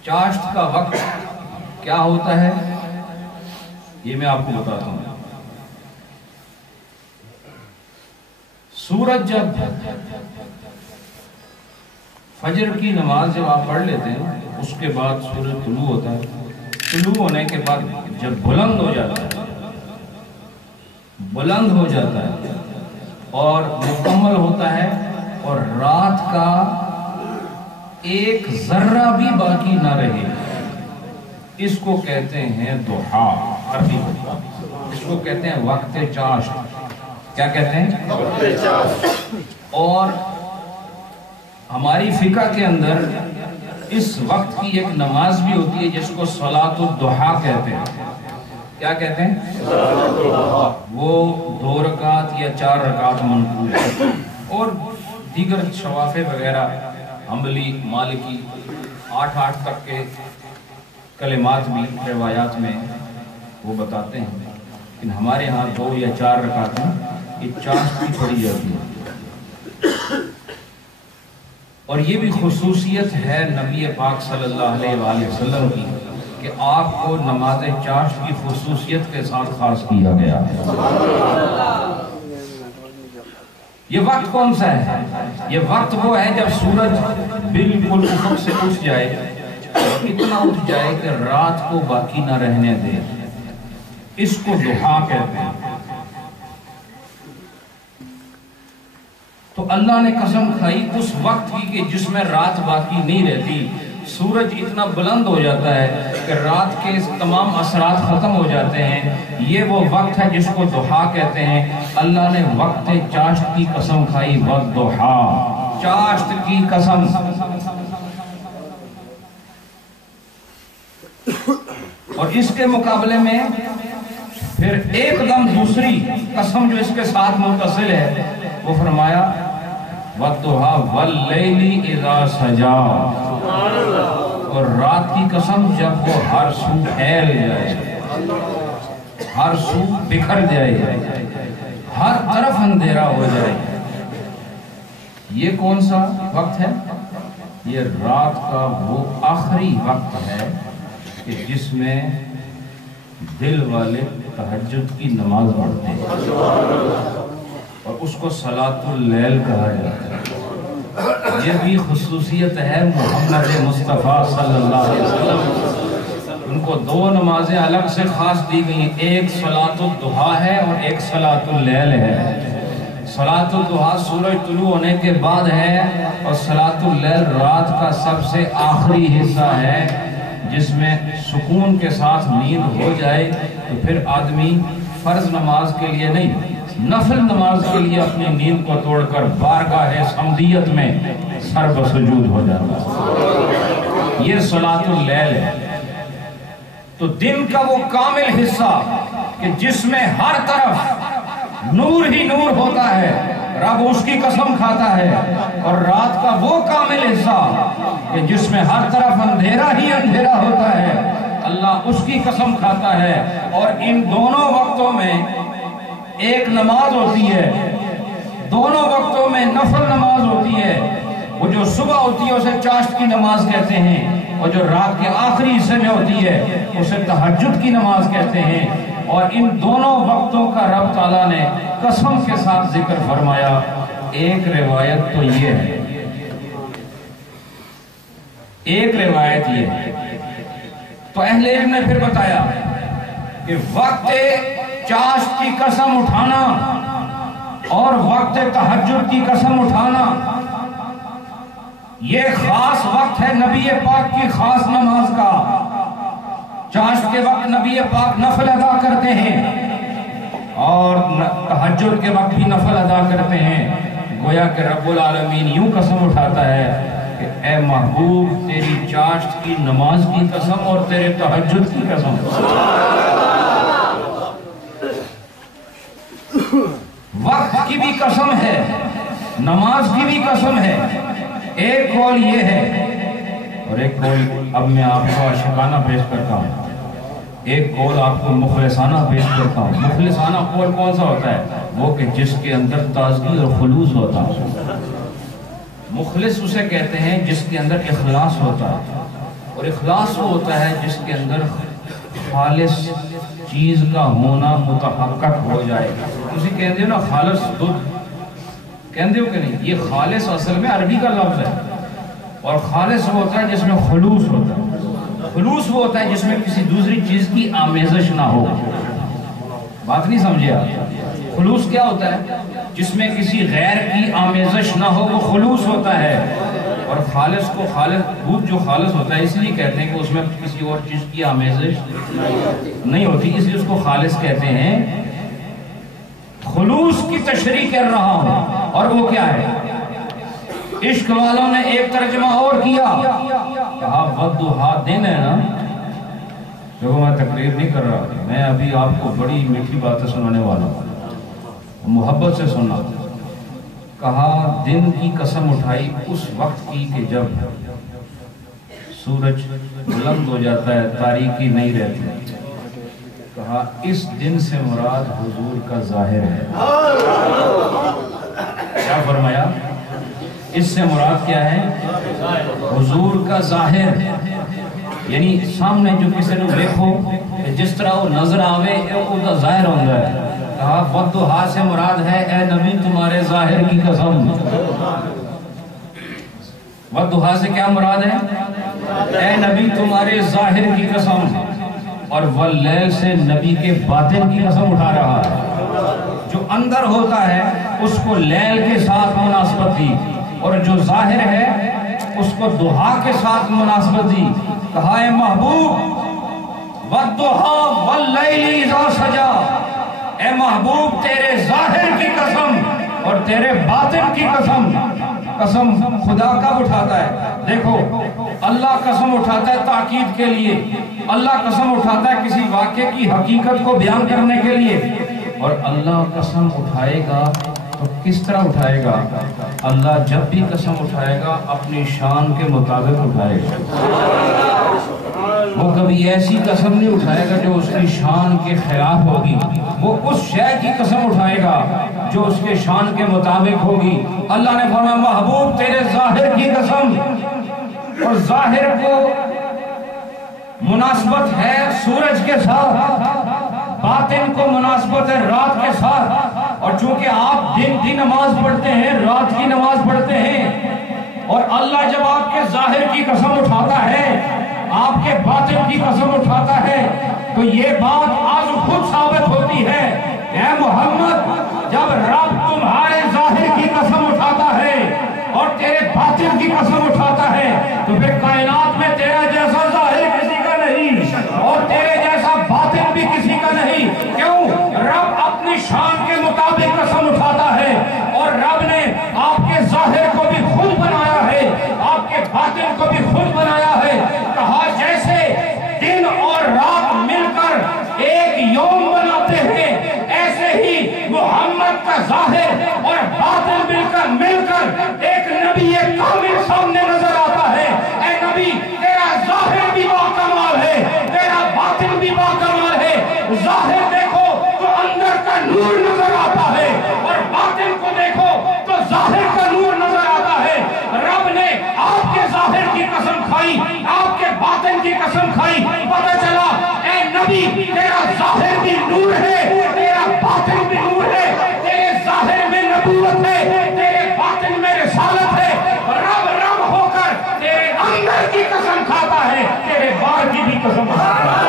چاشت کا وقت کیا ہوتا ہے یہ میں آپ کو بتاتا ہوں. سورج جب فجر کی نماز جب آپ پڑھ لیتے ہیں اس کے بعد سورج طلوع ہوتا ہے طلوع ہونے کے بعد جب بلند ہو جاتا ہے اور مکمل ہوتا ہے اور رات کا ایک ذرہ بھی باقی نہ رہے، اس کو کہتے ہیں ضحیٰ عربی میں، اس کو کہتے ہیں وقت چاشت۔ کیا کہتے ہیں؟ وقت چاشت۔ اور ہماری فقہ کے اندر اس وقت کی ایک نماز بھی ہوتی ہے جس کو صلاۃ الضحیٰ کہتے ہیں۔ کیا کہتے ہیں؟ وہ 2 رکعت یا 4 رکعت منقول ہے، اور دیگر شوافع وغیرہ حنبلی مالکی 8 تک کے کلمات بھی روایات میں وہ بتاتے ہیں، لیکن ہمارے ہاں 2 یا 4 رکعت میں یہ چاشت بھی پڑھی جاتی ہے۔ اور یہ بھی خصوصیت ہے نبی پاک صلی اللہ علیہ وآلہ وسلم کی کہ آپ کو نماز چاشت کی خصوصیت کے ساتھ خاص کیا گیا ہے۔ یہ وقت کون سا ہے؟ یہ وقت وہ ہے جب سورج بالکل افق سے اٹھ جائے اور اتنا اٹھ جائے کہ رات کو باقی نہ رہنے دے، اس کو ضحیٰ کہتے ہیں۔ تو اللہ نے قسم کھائی اس وقت کی کہ جس میں رات باقی نہیں رہتی، سورج اتنا بلند ہو جاتا ہے کہ رات کے تمام اثرات ختم ہو جاتے ہیں، یہ وہ وقت ہے جس کو ضحیٰ کہتے ہیں۔ اللہ نے وقت چاشت کی قسم کھائی، والضحیٰ، چاشت کی قسم۔ اور اس کے مقابلے میں پھر ایک دم دوسری قسم جو اس کے ساتھ متصل ہے، وہ فرمایا والضحیٰ واللیل اذا سجا، اور رات کی قسم جب وہ ہر سو پھیل جائے، ہر سو بکھر جائے، ہر طرف اندھیرا ہو جائے۔ یہ کون سا وقت ہے؟ یہ رات کا وہ آخری وقت ہے کہ جس میں دل والے تہجد کی نماز پڑھتے ہیں، اور اس کو صلاۃ اللیل کہا جاتا ہے۔ یہ بھی خصوصیت ہے محمد مصطفیٰ صلی اللہ علیہ وسلم، ان کو 2 نمازیں الگ سے خاص دی گئی ہیں، ایک صلاۃ الضحیٰ ہے اور ایک صلاۃ اللیل ہے۔ صلاۃ الضحیٰ سورج طلوع ہونے کے بعد ہے، اور صلاۃ اللیل رات کا سب سے آخری حصہ ہے جس میں سکون کے ساتھ نیند ہو جائے تو پھر آدمی فرض نماز کے لیے نہیں، نفل نماز کے لیے اپنی نیند کو توڑ کر بارگاہ صمدیت میں سر بسجود ہو جاتا ہے۔ یہ صلاۃ اللیل ہے۔ تو دن کا وہ کامل حصہ کہ جس میں ہر طرف نور ہی نور ہوتا ہے، رب اس کی قسم کھاتا ہے، اور رات کا وہ کامل حصہ کہ جس میں ہر طرف اندھیرا ہی اندھیرا ہوتا ہے، اللہ اس کی قسم کھاتا ہے۔ اور ان دونوں وقتوں میں ایک نماز ہوتی ہے، دونوں وقتوں میں نفل نماز ہوتی ہے، وہ جو صبح ہوتی ہے اسے چاشت کی نماز کہتے ہیں، اور جو رات کے آخری حصے میں ہوتی ہے اسے تہجد کی نماز کہتے ہیں۔ اور ان دونوں وقتوں کا رب تعالیٰ نے قسم کے ساتھ ذکر فرمایا۔ ایک روایت تو یہ ہے، ایک روایت یہ ہے، تو اہل علم نے پھر بتایا کہ وقت چاشت کی قسم اٹھانا اور وقت تہجد کی قسم اٹھانا یہ خاص وقت ہے نبی پاک کی خاص نماز کا۔ چاشت کے وقت نبی پاک نفل ادا کرتے ہیں اور تہجد کے وقت بھی نفل ادا کرتے ہیں۔ گویا کہ رب العالمین یوں قسم اٹھاتا ہے کہ اے محبوب، تیری چاشت کی نماز کی قسم اور تیرے تہجد کی قسم، وقت کی بھی قسم ہے، نماز کی بھی قسم ہے۔ ایک قول یہ ہے، اور ایک قول اب میں آپ کو عاشقانہ پیش کرتا ہوں، ایک قول آپ کو مخلصانہ پیش کرتا ہوں۔ مخلصانہ قول کون سا ہوتا ہے؟ وہ کہ جس کے اندر تازگی اور خلوص ہوتا ہے۔ مخلص اسے کہتے ہیں جس کے اندر اخلاص ہوتا ہے، اور اخلاص وہ ہوتا ہے جس کے اندر خالص چیز کا ہونا متحقق ہو جائے۔ اسی کہتے ہیں نا خالص دودھ، کہتے ہو کہ نہیں؟ یہ خالص اصل میں عربی کا لفظ ہے، اور خالص وہ ہوتا ہے جس میں خلوص ہوتا ہے۔ خلوص وہ ہوتا ہے جس میں کسی دوسری چیز کی آمیزش نہ ہو. بات نہیں سمجھے آپ؟ خلوص کیا ہوتا ہے؟ جس میں کسی غیر کی آمیزش نہ ہو، وہ خلوص ہوتا ہے. اور خالص کو خالص جو خالص ہوتا ہے اس لیے کہتے ہیں کہ اس میں کسی اور چیز کی آمیزش نہیں ہوتی، اس لیے اس کو خالص کہتے ہیں. خلوص کی تشریح کر رہا ہوں. اور وہ کیا ہے؟ عشق والوں نے ایک ترجمہ اور کیا، کہا والضحیٰ دن ہے نا. دیکھو میں تقریر نہیں کر رہا، میں ابھی آپ کو بڑی میٹھی باتیں سنانے والا ہوں، محبت سے سننا. کہا دن کی قسم اٹھائی اس وقت کی کہ جب سورج بلند ہو جاتا ہے، تاریکی نہیں رہتی. کہا اس دن سے مراد حضور کا ظاہر ہے. کیا فرمایا؟ اس سے مراد کیا ہے؟ حضور کا ظاہر. یعنی سامنے جو کسی نے دیکھو جس طرح وہ نظر آوے وہ کا ظاہر ہوتا ہے. کہا والضحیٰ سے مراد ہے اے نبی تمہارے ظاہر کی قسم. والضحیٰ سے کیا مراد ہے؟ اے نبی تمہارے ظاہر کی قسم. اور واللیل سے نبی کے باطن کی قسم اٹھا رہا ہے. جو اندر ہوتا ہے اس کو لیل کے ساتھ مناسبت دی، اور جو ظاہر ہے اس کو ضحیٰ کے ساتھ مناسبت دی. کہا اے محبوب والضحیٰ واللیل اذا سجا، اے محبوب تیرے ظاہر کی قسم اور تیرے باطن کی قسم. قسم خدا کب اٹھاتا ہے؟ دیکھو اللہ قسم اٹھاتا ہے تاکید کے لیے، اللہ قسم اٹھاتا ہے کسی واقعے کی حقیقت کو بیان کرنے کے لیے. اور اللہ قسم اٹھائے گا تو کس طرح اٹھائے گا؟ اللہ جب بھی قسم اٹھائے گا اپنی شان کے مطابق اٹھائے گا. وہ کبھی ایسی قسم نہیں اٹھائے گا جو اس کی شان کے خلاف ہوگی. وہ اس شے کی قسم اٹھائے گا جو اس کے شان کے مطابق ہوگی. اللہ نے فرمایا محبوب تیرے ظاہر کی قسم. اور ظاہر کو مناسبت ہے سورج کے ساتھ، باطن کو مناسبت ہے رات کے ساتھ. اور چونکہ آپ دن کی نماز پڑھتے ہیں، رات کی نماز پڑھتے ہیں، اور اللہ جب آپ کے ظاہر کی قسم اٹھاتا ہے، آپ کے باطن کی قسم اٹھاتا ہے، تو یہ بات آج خود ثابت ہوتی ہے. اے محمد جب رب تمہارے ظاہر کی قسم اٹھاتا ہے اور تیرے باطن کی قسم اٹھاتا ہے تو پھر کائنات میں تیرا جیسا ظاہر کسی کا نہیں اور تیرے جیسا باطن بھی کسی کا نہیں. کیوں؟ رب اپنی شان کے مطابق قسم اٹھاتا ہے، اور رب نے آپ کے ظاہر کو بھی خود بنایا ہے، آپ کے باطن کو بھی خود بنایا ہے. کہا جیسے دن اور رات مل کر ایک یوم بناتے ہیں، ایسے ہی محمد کا ظاہر اور باطن مل کر ایک نبی کامل سامنے نظر آتا ہے. اے نبی تیرا ظاہر بھی باکمال ہے، تیرا باطن بھی باکمال ہے. ظاہر دیکھو تو اندر کا نور نظر آتا ہے، اور باطن کو دیکھو تو ظاہر کا نور نظر آتا ہے. رب نے آپ کے ظاہر کی قسم کھائی، آپ کے باطن کی قسم کھائی. پتہ چلا اے نبی تیرا ظاہر بھی نور ہے، تیرا باطن بھی نور ہے. تیرے ظاہر میں نبوت ہے، تیرے باطن میں رسالت ہے. رب رب ہو کر تیرے اندر کی قسم کھاتا ہے، تیرے باہر کی بھی قسم کھاتا ہے.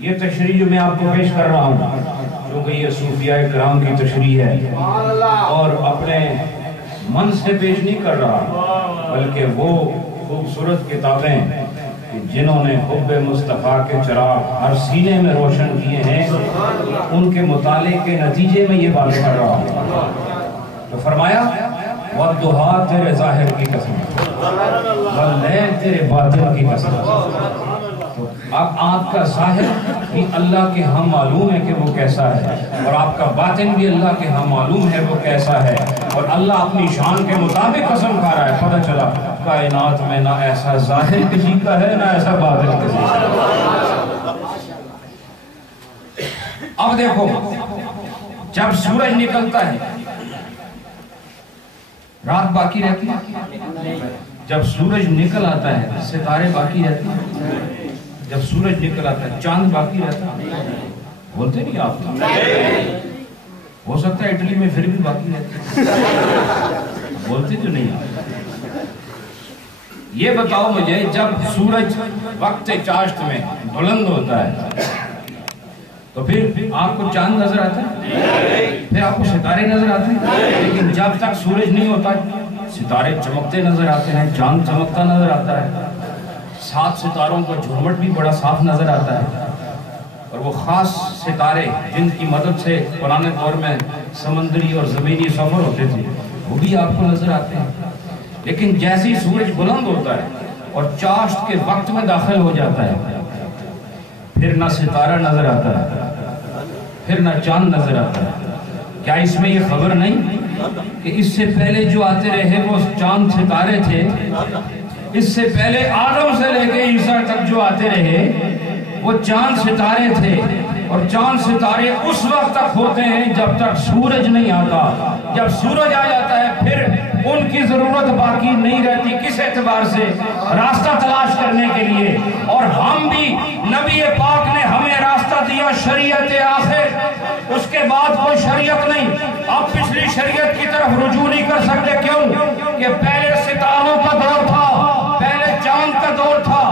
یہ تشریح جو میں آپ کو پیش کر رہا ہوں کیونکہ یہ صوفیاء کرام کی تشریح ہے اور اپنے من سے پیش نہیں کر رہا، بلکہ وہ خوبصورت کتابیں جنہوں نے حب مصطفیٰ کے چراغ ہر سینے میں روشن کیے ہیں ان کے مطالعے کے نتیجے میں یہ بات کر رہا ہوں. تو فرمایا والضحیٰ تیرے ظاہر کی قسم، واللیل تیرے باطن کی قسم. اب آپ کا ظاہر بھی اللہ کے ہاں معلوم ہے کہ وہ کیسا ہے، اور آپ کا باطن بھی اللہ کے ہاں معلوم ہے وہ کیسا ہے، اور اللہ اپنی شان کے مطابق قسم کھا رہا ہے. پتہ چلا کائنات میں نہ ایسا ظاہر کسی کا ہے نہ ایسا باطن کسی کا ہے. اب دیکھو جب سورج نکلتا ہے رات باقی رہتی ہے؟ جب سورج نکل آتا ہے ستارے باقی رہتے ہیں؟ جب سورج نکل آتا ہے چاند باقی رہتا ہے؟ بولتے نہیں آپ؟ ہو سکتا ہے اٹلی میں پھر بھی باقی رہتے ہیں، بولتے تو نہیں آپ؟ یہ بتاؤ مجھے، جب سورج وقت چاشت میں بلند ہوتا ہے تو پھر آپ کو چاند نظر آتا ہے، پھر آپ کو ستارے نظر آتے ہیں، لیکن جب تک سورج نہیں ہوتا ستارے چمکتے نظر آتے ہیں، چاند چمکتا نظر آتا ہے، 7 ستاروں کا جھرمٹ بھی بڑا صاف نظر آتا ہے، اور وہ خاص ستارے جن کی مدد سے پرانے دور میں سمندری اور زمینی سفر ہوتے تھے وہ بھی آپ کو نظر آتے ہیں۔ لیکن جیسے ہی سورج بلند ہوتا ہے اور چاشت کے وقت میں داخل ہو جاتا ہے، پھر نہ ستارہ نظر آتا ہے، پھر نہ چاند نظر آتا ہے۔ کیا اس میں یہ خبر نہیں کہ اس سے پہلے جو آتے رہے وہ چاند ستارے تھے؟ اس سے پہلے آدم سے لے کے عیسیٰ تک جو آتے رہے وہ چاند ستارے تھے، اور چاند ستارے اس وقت تک ہوتے ہیں جب تک سورج نہیں آتا۔ جب سورج آ جاتا ہے پھر ان کی ضرورت باقی نہیں رہتی کس اعتبار سے؟ راستہ تلاش کرنے کے لیے۔ اور ہم بھی نبی پاک نے ہمیں راستہ دیا شریعت آخر، اس کے بعد کوئی شریعت نہیں۔ آپ پچھلی شریعت کی طرف رجوع نہیں کر سکتے، کیوں کہ پہلے ستاروں کا دور تھا، پہلے چاند کا دور تھا،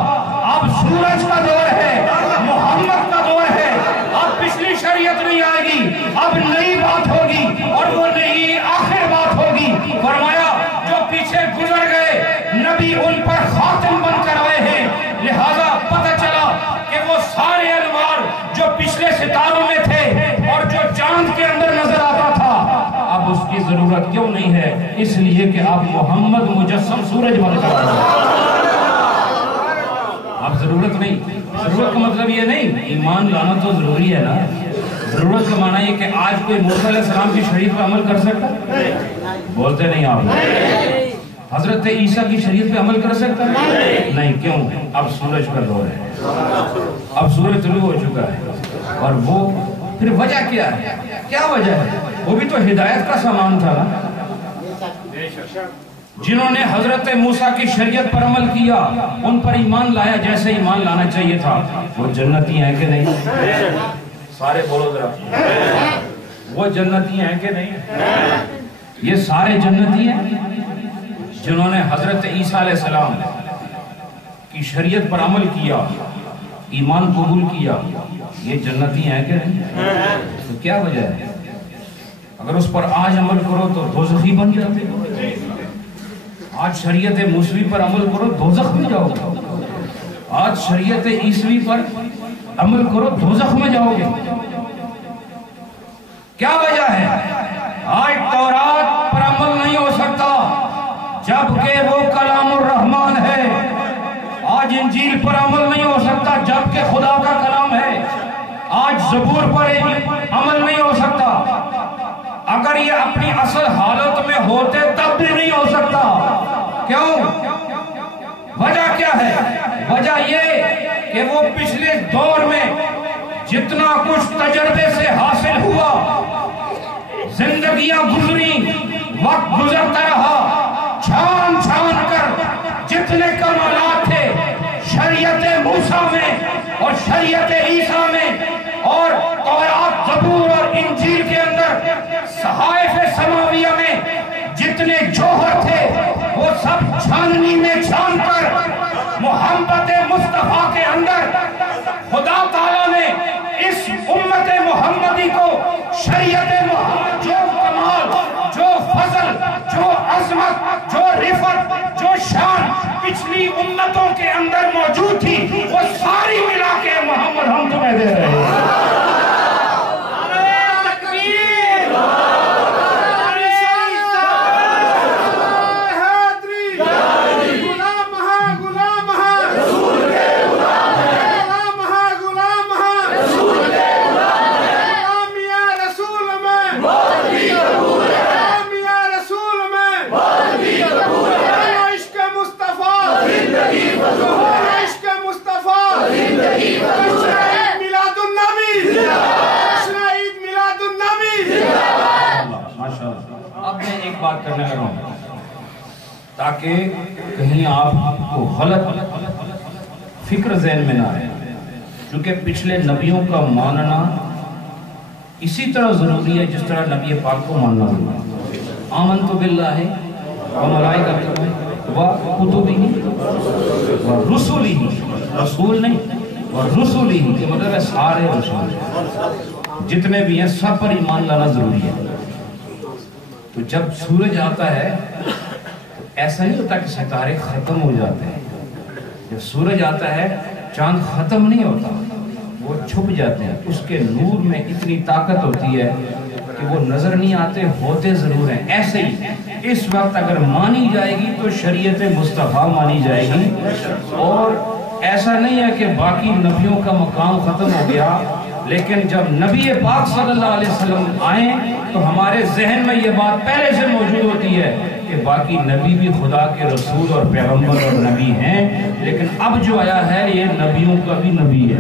اب سورج کا دور ہے، محمد کا دور ہے۔ اب پچھلی شریعت نہیں آئے گی، اب نئی بات ہوگی، اور وہ نئی آخر بات ہوگی۔ فرمایا جو پیچھے گزر گئے نبی ان پر خاتم بن کر آئے ہیں، لہذا پتہ چلا کہ وہ سارے انوار جو پچھلے ستاروں میں تھے اور جو چاند کے اندر نظر آتا تھا اب اس کی ضرورت کیوں نہیں ہے؟ اس لیے کہ آپ محمد مجسم سورج بن کر آئے ہیں۔ اب ضرورت نہیں۔ ضرورت کا مطلب یہ نہیں، ایمان لانا تو ضروری ہے نا۔ ضرورت کا معنی یہ کہ آج کوئی موسیٰ علیہ السلام کی شریعت پہ عمل کر سکتا؟ بولتے نہیں آپ۔ حضرت عیسیٰ کی شریعت پہ عمل کر سکتا؟ نہیں، کیوں؟ اب سورج کا دور ہے، اب سورج طلوع ہو چکا ہے، اور وہ پھر وجہ کیا ہے؟ کیا وجہ ہے؟ وہ بھی تو ہدایت کا سامان تھا نا۔ جنہوں نے حضرت موسیٰ کی شریعت پر عمل کیا ان پر ایمان لایا جیسے ایمان لانا چاہیے تھا، وہ جنتی ہیں کہ نہیں؟ سارے بولو ذرا، وہ جنتی ہیں کہ نہیں؟ یہ سارے جنتی ہیں جنہوں نے حضرت عیسیٰ علیہ السلام کی شریعت پر عمل کیا، ایمان قبول کیا، یہ جنتی ہیں کہ نہیں؟ تو کیا وجہ ہے؟ اگر اس پر آج عمل کرو تو دوزخی بن جاتے ہو، آج شریعت موسوی پر عمل کرو دوزخ میں جاؤ گے، آج شریعت عیسوی پر عمل کرو دوزخ میں جاؤ گے۔ کیا وجہ ہے؟ آج تورات پر عمل نہیں ہو سکتا جبکہ وہ کلام الرحمن ہے، آج انجیل پر عمل نہیں ہو سکتا جبکہ خدا کا کلام ہے، آج زبور پر عمل نہیں ہو سکتا، اگر یہ اپنی اصل حالت میں ہوتے تب بھی نہیں ہو سکتا۔ کیوں؟ وجہ کیا ہے؟ وجہ یہ کہ وہ پچھلے دور میں جتنا کچھ تجربے سے حاصل ہوا، زندگیاں گزری، وقت گزرتا رہا، چھان چھان کر جتنے کمالات تھے شریعت موسیٰ میں اور شریعت عیسیٰ میں اور تورات، زبور اور انجیل کے اندر، صحائف سماویہ میں جتنے جوہر تھے وہ سب چھاننی میں چھان کر محمد مصطفیٰ کے اندر خدا تعالیٰ نے اس امت محمدی کو شریعت محمد جو کمال، جو فضل، جو عظمت، جو رفعت، جو شان پچھلی امتوں کے اندر موجود تھی وہ ساری ملا کے محمد ہم تمہیں دے رہے ہیں۔ میلاد النبی تاکہ کہیں آپ کو غلط فکر ذہن میں نہ آئے، چونکہ پچھلے نبیوں کا ماننا اسی طرح ضروری ہے جس طرح نبی پاک کو ماننا ضروری ہے۔ آمنت باللہ وملائکتہ وکتبہ ورسلہ، رسول نہیں ورسلہ کہ مطلب ہے سارے رسول جتنے بھی ہیں سب پر ایمان لانا ضروری ہے۔ تو جب سورج آتا ہے تو ایسا نہیں ہوتا کہ ستارے ختم ہو جاتے ہیں، جب سورج آتا ہے چاند ختم نہیں ہوتا، وہ چھپ جاتے ہیں، اس کے نور میں اتنی طاقت ہوتی ہے کہ وہ نظر نہیں آتے، ہوتے ضرور ہیں۔ ایسے ہی اس وقت اگر مانی جائے گی تو شریعت مصطفیٰ مانی جائے گی، اور ایسا نہیں ہے کہ باقی نبیوں کا مقام ختم ہو گیا، لیکن جب نبی پاک صلی اللہ علیہ وسلم آئیں تو ہمارے ذہن میں یہ بات پہلے سے موجود ہوتی ہے کہ باقی نبی بھی خدا کے رسول اور پیغمبر اور نبی ہیں، لیکن اب جو آیا ہے یہ نبیوں کا بھی نبی ہے،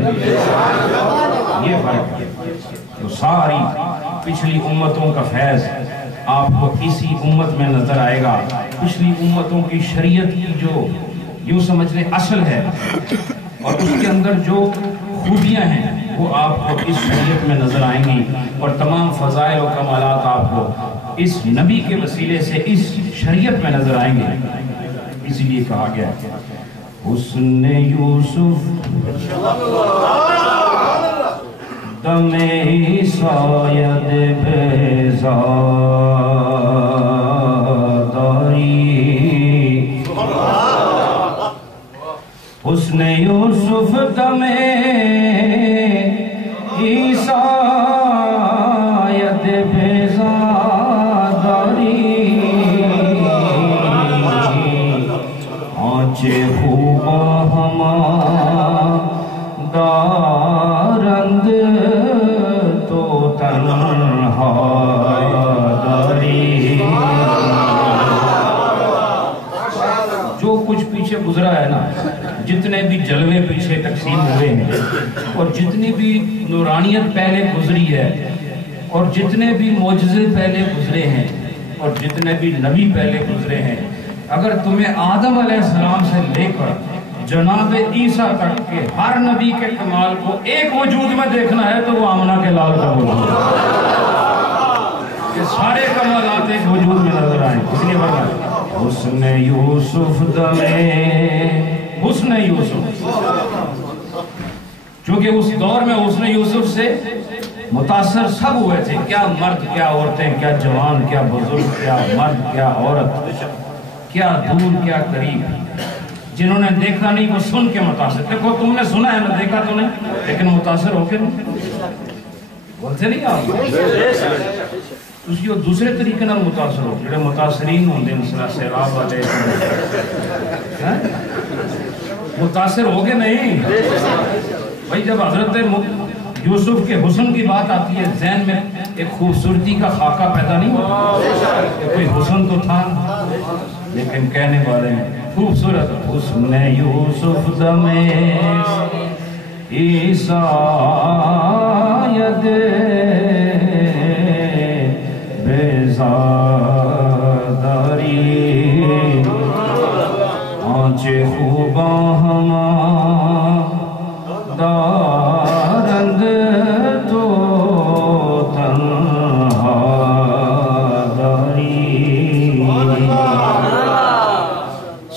یہ فرق ہے۔ تو ساری پچھلی امتوں کا فیض آپ کو اسی امت میں نظر آئے گا۔ پچھلی امتوں کی شریعت کی جو یوں سمجھ لیں اصل ہے اور اس کے اندر جو خوبیاں ہیں وہ آپ کو اس شریعت میں نظر آئیں گی، اور تمام فضائل و کمالات آپ کو اس نبی کے وسیلے سے اس شریعت میں نظر آئیں گے۔ اسی لیے کہا گیا حسن یوسف دم ساید بیزا داری، حسن یوسف دم عیسائیت بیزاداری، آنچ خوبا ہما دارند تو تنہا داری۔ جو کچھ پیچھے گزرا ہے نا، جتنے بھی جلوے پیچھے تقسیم ہوئے ہیں، اور جتنی بھی نورانیت پہلے گزری ہے، اور جتنے بھی معجزے پہلے گزرے ہیں، اور جتنے بھی نبی پہلے گزرے ہیں، اگر تمہیں آدم علیہ السلام سے لے کر جناب عیسیٰ تک کے ہر نبی کے کمال کو ایک وجود میں دیکھنا ہے تو وہ آمنہ کے لال کا وجود ہے، کہ سارے کمالات ایک وجود میں نظر آئیں۔ اس لیے فرمایا حسن یوسف دمے، حسن یوسف، چونکہ اس دور میں حسن یوسف سے متاثر سب ہوئے تھے، کیا مرد کیا عورتیں، کیا جوان کیا بزرگ، کیا مرد کیا عورت، کیا دور کیا قریب، جنہوں نے دیکھا نہیں وہ سن کے متاثر۔ دیکھو تم نے سنا ہے، نہ دیکھا تو نہیں، لیکن متاثر ہو کے نہیں بولتے نہیں آپ اس کی دوسرے طریقے نال متاثر ہو، جڑے متاثرین ہوندے مثلا سیراب والے متاثر ہو گے نہیں بھائی۔ جب حضرت یوسف کے حسن کی بات آتی ہے ذہن میں ایک خوبصورتی کا خاکہ پیدا نہیں ہوتا، کوئی حسن تو تھا لیکن کہنے والے ہیں خوبصورت حسن یوسف دمے عیسائیت بیزاداری، آنچ خوبا ہما دارند تو تنہا داری۔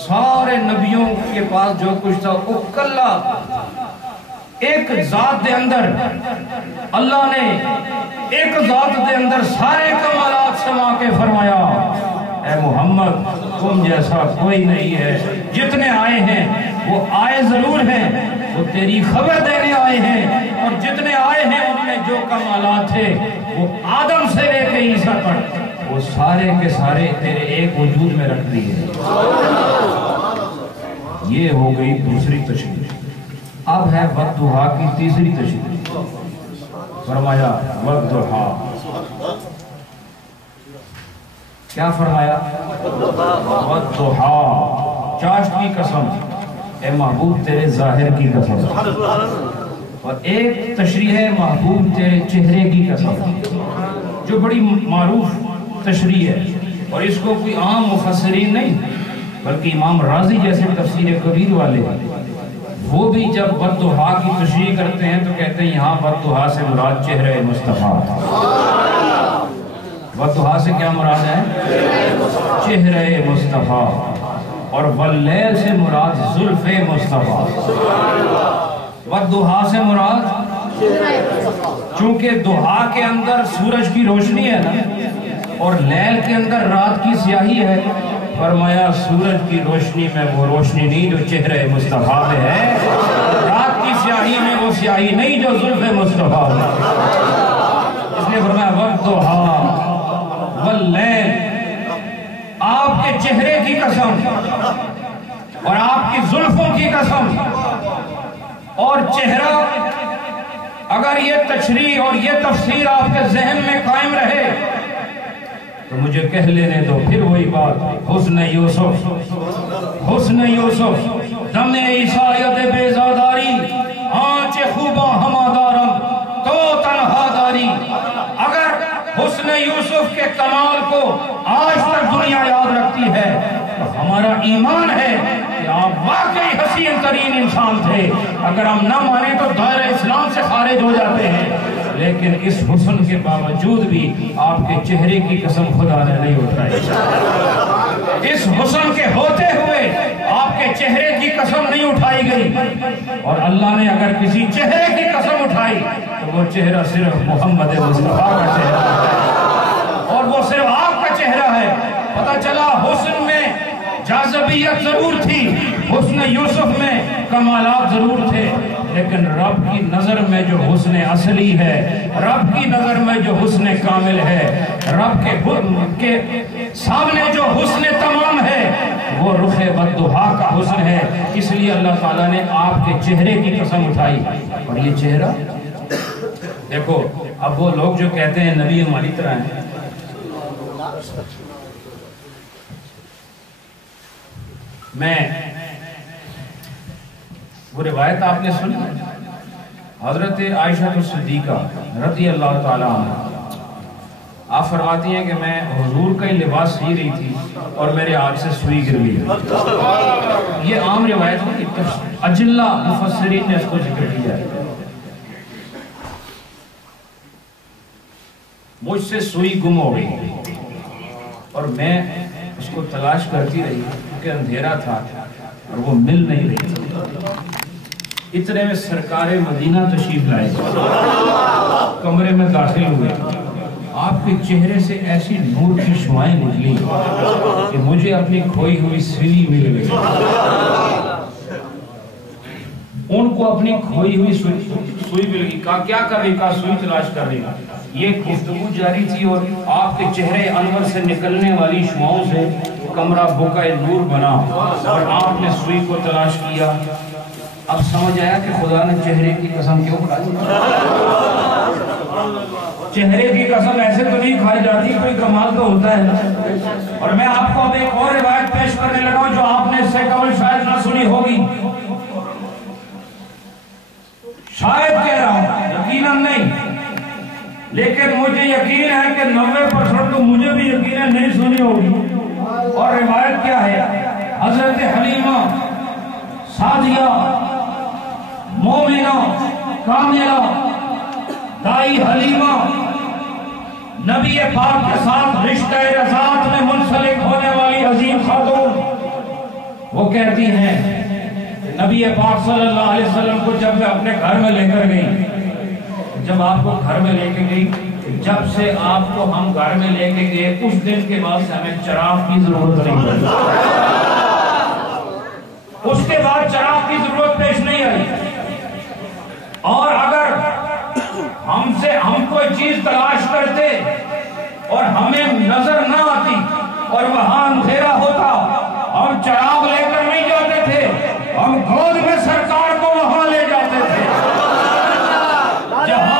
سارے نبیوں کے پاس جو کچھ تھا وہ کلا ایک ذات دے اندر، اللہ نے ایک ذات دے اندر سارے کمالات سما کے فرمایا اے محمد تم جیسا کوئی نہیں ہے، جتنے آئے ہیں وہ آئے ضرور ہیں، وہ تیری خبر دینے آئے ہیں، اور جتنے آئے ہیں ان میں جو کمالات تھے وہ آدم سے لے کے عیسیٰ تک وہ سارے کے سارے تیرے ایک وجود میں رکھ دیے۔ یہ ہو گئی دوسری تشریح۔ اب ہے والضحیٰ کی تیسری تشریح۔ فرمایا والضحیٰ، کیا فرمایا؟ والضحیٰ، چاشت کی قسم، اے محبوب تیرے ظاہر کی قسم، اور ایک تشریح ہے محبوب تیرے چہرے کی قسم، جو بڑی معروف تشریح ہے، اور اس کو کوئی عام مفسرین نہیں بلکہ امام راضی جیسے تفسیر کبیر والے وہ بھی جب والضحیٰ کی تشریح کرتے ہیں تو کہتے ہیں یہاں والضحیٰ سے مراد چہرہ مصطفیٰ. والضحیٰ سے کیا مراد ہے؟ چہرہ مصطفیٰ. اور واللیل سے مراد زلف مصطفیٰ. والضحیٰ سے مراد چونکہ ضحیٰ کے اندر سورج کی روشنی ہے نا اور لیل کے اندر رات کی سیاہی ہے. فرمایا سورج کی روشنی میں وہ روشنی نہیں جو چہرہ مصطفیٰ میں ہے, رات کی سیاہی میں وہ سیاہی نہیں جو زلف مصطفیٰ میں. اس نے فرمایا والضحیٰ واللیل, آپ کے چہرے کی قسم اور آپ کی زلفوں کی قسم. اور چہرہ اگر یہ تشریح اور یہ تفسیر آپ کے ذہن میں قائم رہے تو مجھے کہہ لینے دو پھر وہی بات, حسن یوسف حسن یوسف دم عیسائیت بیزاداری آنچ خوباں ہمادارم تو تنہا داری. اگر حسن یوسف کے کمال کو آج تک دنیا یاد رکھتی ہے تو ہمارا ایمان ہے کہ آپ واقعی حسین ترین انسان تھے. اگر ہم نہ مانیں تو دائرہ اسلام سے خارج ہو جاتے ہیں. لیکن اس حسن کے باوجود بھی آپ کے چہرے کی قسم خدا نے نہیں اٹھائی. اس حسن کے ہوتے ہوئے آپ کے چہرے کی قسم نہیں اٹھائی گئی. اور اللہ نے اگر کسی چہرے کی قسم اٹھائی تو وہ چہرہ صرف محمد مصطفیٰ کا چہرہ ہے اور وہ صرف آپ کا چہرہ ہے. پتہ چلا حسن میں جاذبیت ضرور تھی, حسن یوسف میں کمالات ضرور تھے, لیکن رب کی نظر میں جو حسن اصلی ہے, رب کی نظر میں جو حسن کامل ہے, رب کے سامنے جو حسن تمام ہے وہ رخ والضحیٰ کا حسن ہے. اس لیے اللہ تعالیٰ نے آپ کے چہرے کی قسم اٹھائی. اور یہ چہرہ دیکھو, اب وہ لوگ جو کہتے ہیں نبی ہماری طرح ہیں, میں وہ روایت آپ نے سنی, حضرت عائشہ صدیقہ رضی اللہ تعالیٰ عنہ آپ فرماتی ہیں کہ میں حضور کا ہی لباس سی رہی تھی اور میرے ہاتھ سے سوئی گر گئی. یہ عام روایت ہے, اجلہ مفسرین نے اس کو ذکر کیا ہے. مجھ سے سوئی گم ہو گئی اور میں اس کو تلاش کرتی رہی کیونکہ اندھیرا تھا اور وہ مل نہیں رہی تھی. اتنے میں سرکار مدینہ تشریف لائے, کمرے میں داخل ہوئے, آپ کے چہرے سے ایسی نور کی شعائیں نکلی کہ مجھے اپنی کھوئی ہوئی سوئی مل گئی. ان کو اپنی کھوئی ہوئی سوئی مل گئی. کہا کیا کر رہی؟ کہا سوئی تلاش کر رہی. یہ گفتگو جاری تھی اور آپ کے چہرے انور سے نکلنے والی شعاؤں سے کمرہ بکائے نور بنا اور آپ نے سوئی کو تلاش کیا. اب سمجھ آیا کہ خدا نے چہرے کی قسم کیوں کھائی. چہرے کی قسم ایسے تو نہیں کھائی جاتی, کوئی کمال تو ہوتا ہے. اور میں آپ کو اب ایک اور روایت پیش کرنے لگا جو آپ نے اس سے قبل شاید نہ سنی ہوگی. شاید کہہ رہا ہوں, یقیناً نہیں, لیکن مجھے یقین ہے کہ 90% تو مجھے بھی یقین ہے نہیں سنی ہوگی. اور روایت کیا ہے؟ حضرت حلیمہ سعدیہ مومنہ کاملہ دائی حلیمہ نبی پاک کے ساتھ رشتہ رضاعت میں منسلک ہونے والی عظیم خاتون, وہ کہتی ہیں نبی پاک صلی اللہ علیہ وسلم کو جب میں اپنے گھر میں لے کر گئی, جب آپ کو گھر میں لے کے گئی, جب سے آپ کو ہم گھر میں لے کے گئے اس دن کے بعد سے ہمیں چراغ کی ضرورت نہیں پڑی. اس کے بعد چراغ کی ضرورت پیش نہیں آئی. اور اگر ہم کوئی چیز تلاش کرتے اور ہمیں نظر نہ آتی اور وہاں اندھیرا ہوتا, ہم چراغ لے کر نہیں جاتے تھے, ہم گود میں سرکار کو وہاں لے جاتے تھے جہاں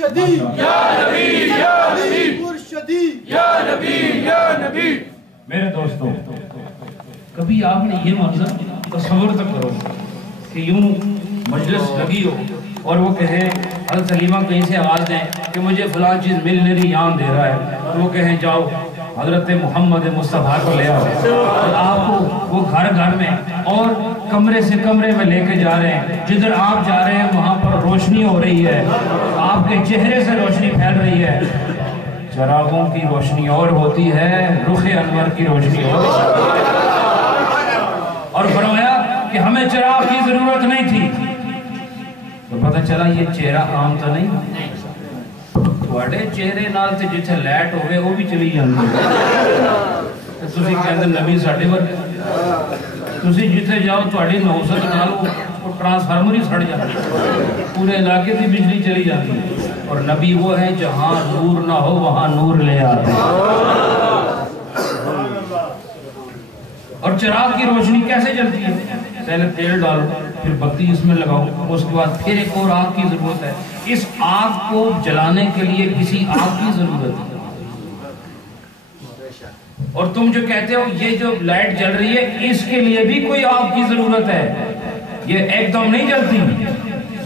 مرشدی یا نبی یا نبی مرشدی یا نبی یا نبی. میرے دوستوں، کبھی آپ نے یہ منظر تصور تک کرو کہ یوں مجلس لگی ہو اور وہ کہیں حضرت حلیمہ کہیں سے آواز دیں کہ مجھے فلاں چیز مل نہیں یان دے رہا ہے، تو وہ کہیں جاؤ حضرت محمد مصطفیٰ کو لے آؤ، اور آپ کو وہ گھر گھر میں اور کمرے سے کمرے میں لے کے جا رہے ہیں، جدھر آپ جا رہے ہیں وہاں پر روشنی ہو رہی ہے، آپ کے چہرے سے روشنی پھیل رہی ہے. چراغوں کی روشنی اور ہوتی ہے، رخ انور کی روشنی اور ہوتی ہے. اور فرمایا کہ ہمیں چراغ کی ضرورت نہیں تھی، تو پتہ چلا یہ چہرہ عام تو نہیں، تھوڑے چہرے نال تے جتھے لائٹ ہوئے وہ بھی چلی جاندی ہے. تسی کہندے نبی ساڈے ورگے، تسی جتھے جاؤ تہاڈی نوست نال وہ ٹرانسفارمر ہی سڑ جاتا ہے، پورے علاقے کی بجلی چلی جاتی ہے. اور نبی وہ ہے جہاں نور نہ ہو وہاں نور لے آتے ہیں. اور چراغ کی روشنی کیسے جلتی ہے؟ پہلے تیل ڈالو، پھر بتی اس میں لگاؤ، اس کے بعد پھر ایک اور آگ کی ضرورت ہے. اس آگ کو جلانے کے لیے کسی آگ کی ضرورت ہے. اور تم جو کہتے ہو یہ جو لائٹ جل رہی ہے اس کے لیے بھی کوئی آگ کی ضرورت ہے. یہ ایک دم نہیں جلتی،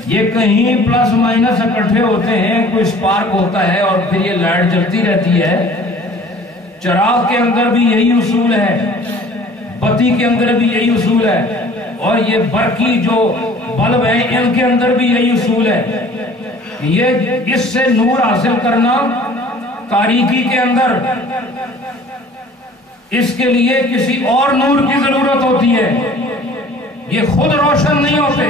یہ کہیں پلس مائنس اکٹھے ہوتے ہیں، کوئی سپارک ہوتا ہے اور پھر یہ لائٹ جلتی رہتی ہے. چراغ کے اندر بھی یہی اصول ہے، بتی کے اندر بھی یہی اصول ہے، اور یہ برقی جو بلب ہیں ان کے اندر بھی یہی اصول ہے. یہ اس سے نور حاصل کرنا تاریکی کے اندر، اس کے لیے کسی اور نور کی ضرورت ہوتی ہے. یہ خود روشن نہیں ہوتے.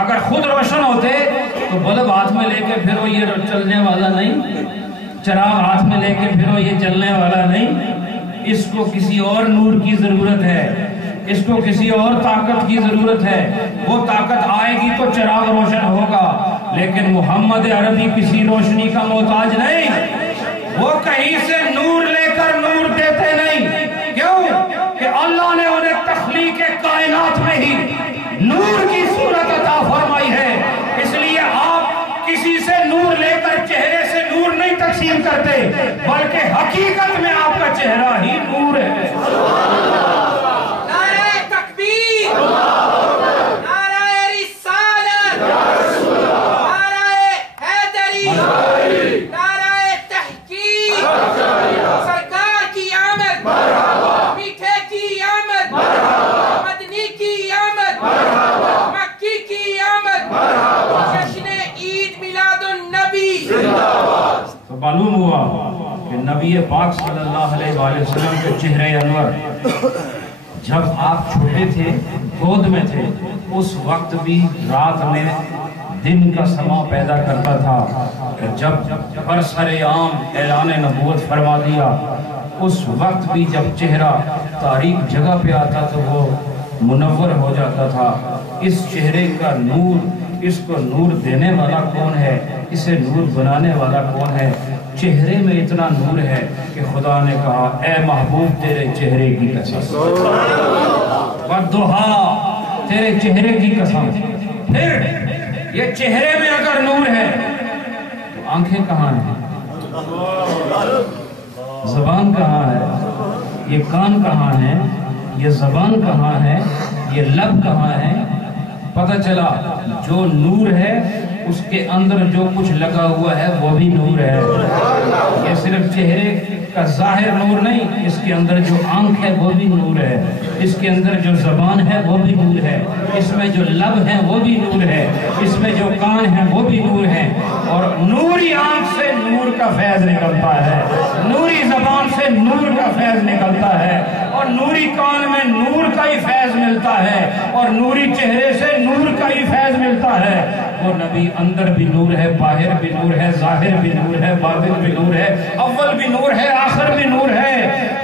اگر خود روشن ہوتے تو بلب ہاتھ میں لے کے پھرو یہ چلنے والا نہیں، چراغ ہاتھ میں لے کے پھرو یہ چلنے والا نہیں. اس کو کسی اور نور کی ضرورت ہے، اس کو کسی اور طاقت کی ضرورت ہے. وہ طاقت آئے گی تو چراغ روشن ہوگا. لیکن محمد عربی کسی روشنی کا محتاج نہیں، وہ کہیں سے نور لے کر نور دیتے نہیں. کیوں کہ اللہ نے انہیں تخلیق کائنات میں ہی نور کی صورت عطا فرمائی ہے. اس لیے آپ کسی سے نور لے کر چہرے سے نور نہیں تقسیم کرتے، بلکہ حقیقت میں آپ کا چہرہ ہی نور ہے. نعرہ تکبیر، نعرہ رسالت، نعرہ حیدری، نعرہ تحقیق، سرکار کی آمد، میٹھے کی آمد، مدنی کی آمد، مکی کی آمد، جشن عید میلاد النبی. تو معلوم ہوا کہ نبی پاک صلی اللہ علیہ وآلہ وسلم کے چہرے انور جب آپ چھوٹے تھے، گود میں تھے، اس وقت بھی رات میں دن کا سما پیدا کرتا تھا. کہ جب برسر عام اعلان نبوت فرما دیا، اس وقت بھی جب چہرہ تاریک جگہ پہ آتا تو وہ منور ہو جاتا تھا. اس چہرے کا نور، اس کو نور دینے والا کون ہے؟ اسے نور بنانے والا کون ہے؟ چہرے میں اتنا نور ہے کہ خدا نے کہا اے محبوب تیرے چہرے کی قسم، والضحیٰ تیرے چہرے کی قسم. پھر یہ چہرے میں اگر نور ہے تو آنکھیں کہاں ہیں؟ زبان کہاں ہے؟ یہ کان کہاں ہے؟ یہ زبان کہاں ہے؟ یہ لب کہاں ہے؟ پتہ چلا جو نور ہے اس کے اندر جو کچھ لگا ہوا ہے وہ بھی نور ہے. یہ صرف چہرے کا ظاہر نور نہیں، اس کے اندر جو آنکھ ہے وہ بھی نور ہے، اس کے اندر جو زبان ہے وہ بھی نور ہے، اس میں جو لب ہے وہ بھی نور ہے، اس میں جو کان ہے وہ بھی نور ہے. اور نوری آنکھ سے نور کا فیض نکلتا ہے، نوری زبان سے نور کا فیض نکلتا ہے، اور نوری کان میں نور کا ہی فیض ملتا ہے، اور نوری چہرے سے نور کا ہی فیض ملتا ہے. وہ نبی اندر بھی نور ہے، باہر بھی نور ہے، ظاہر بھی نور ہے، باطن بھی نور ہے، اول بھی نور ہے، آخر بھی نور ہے.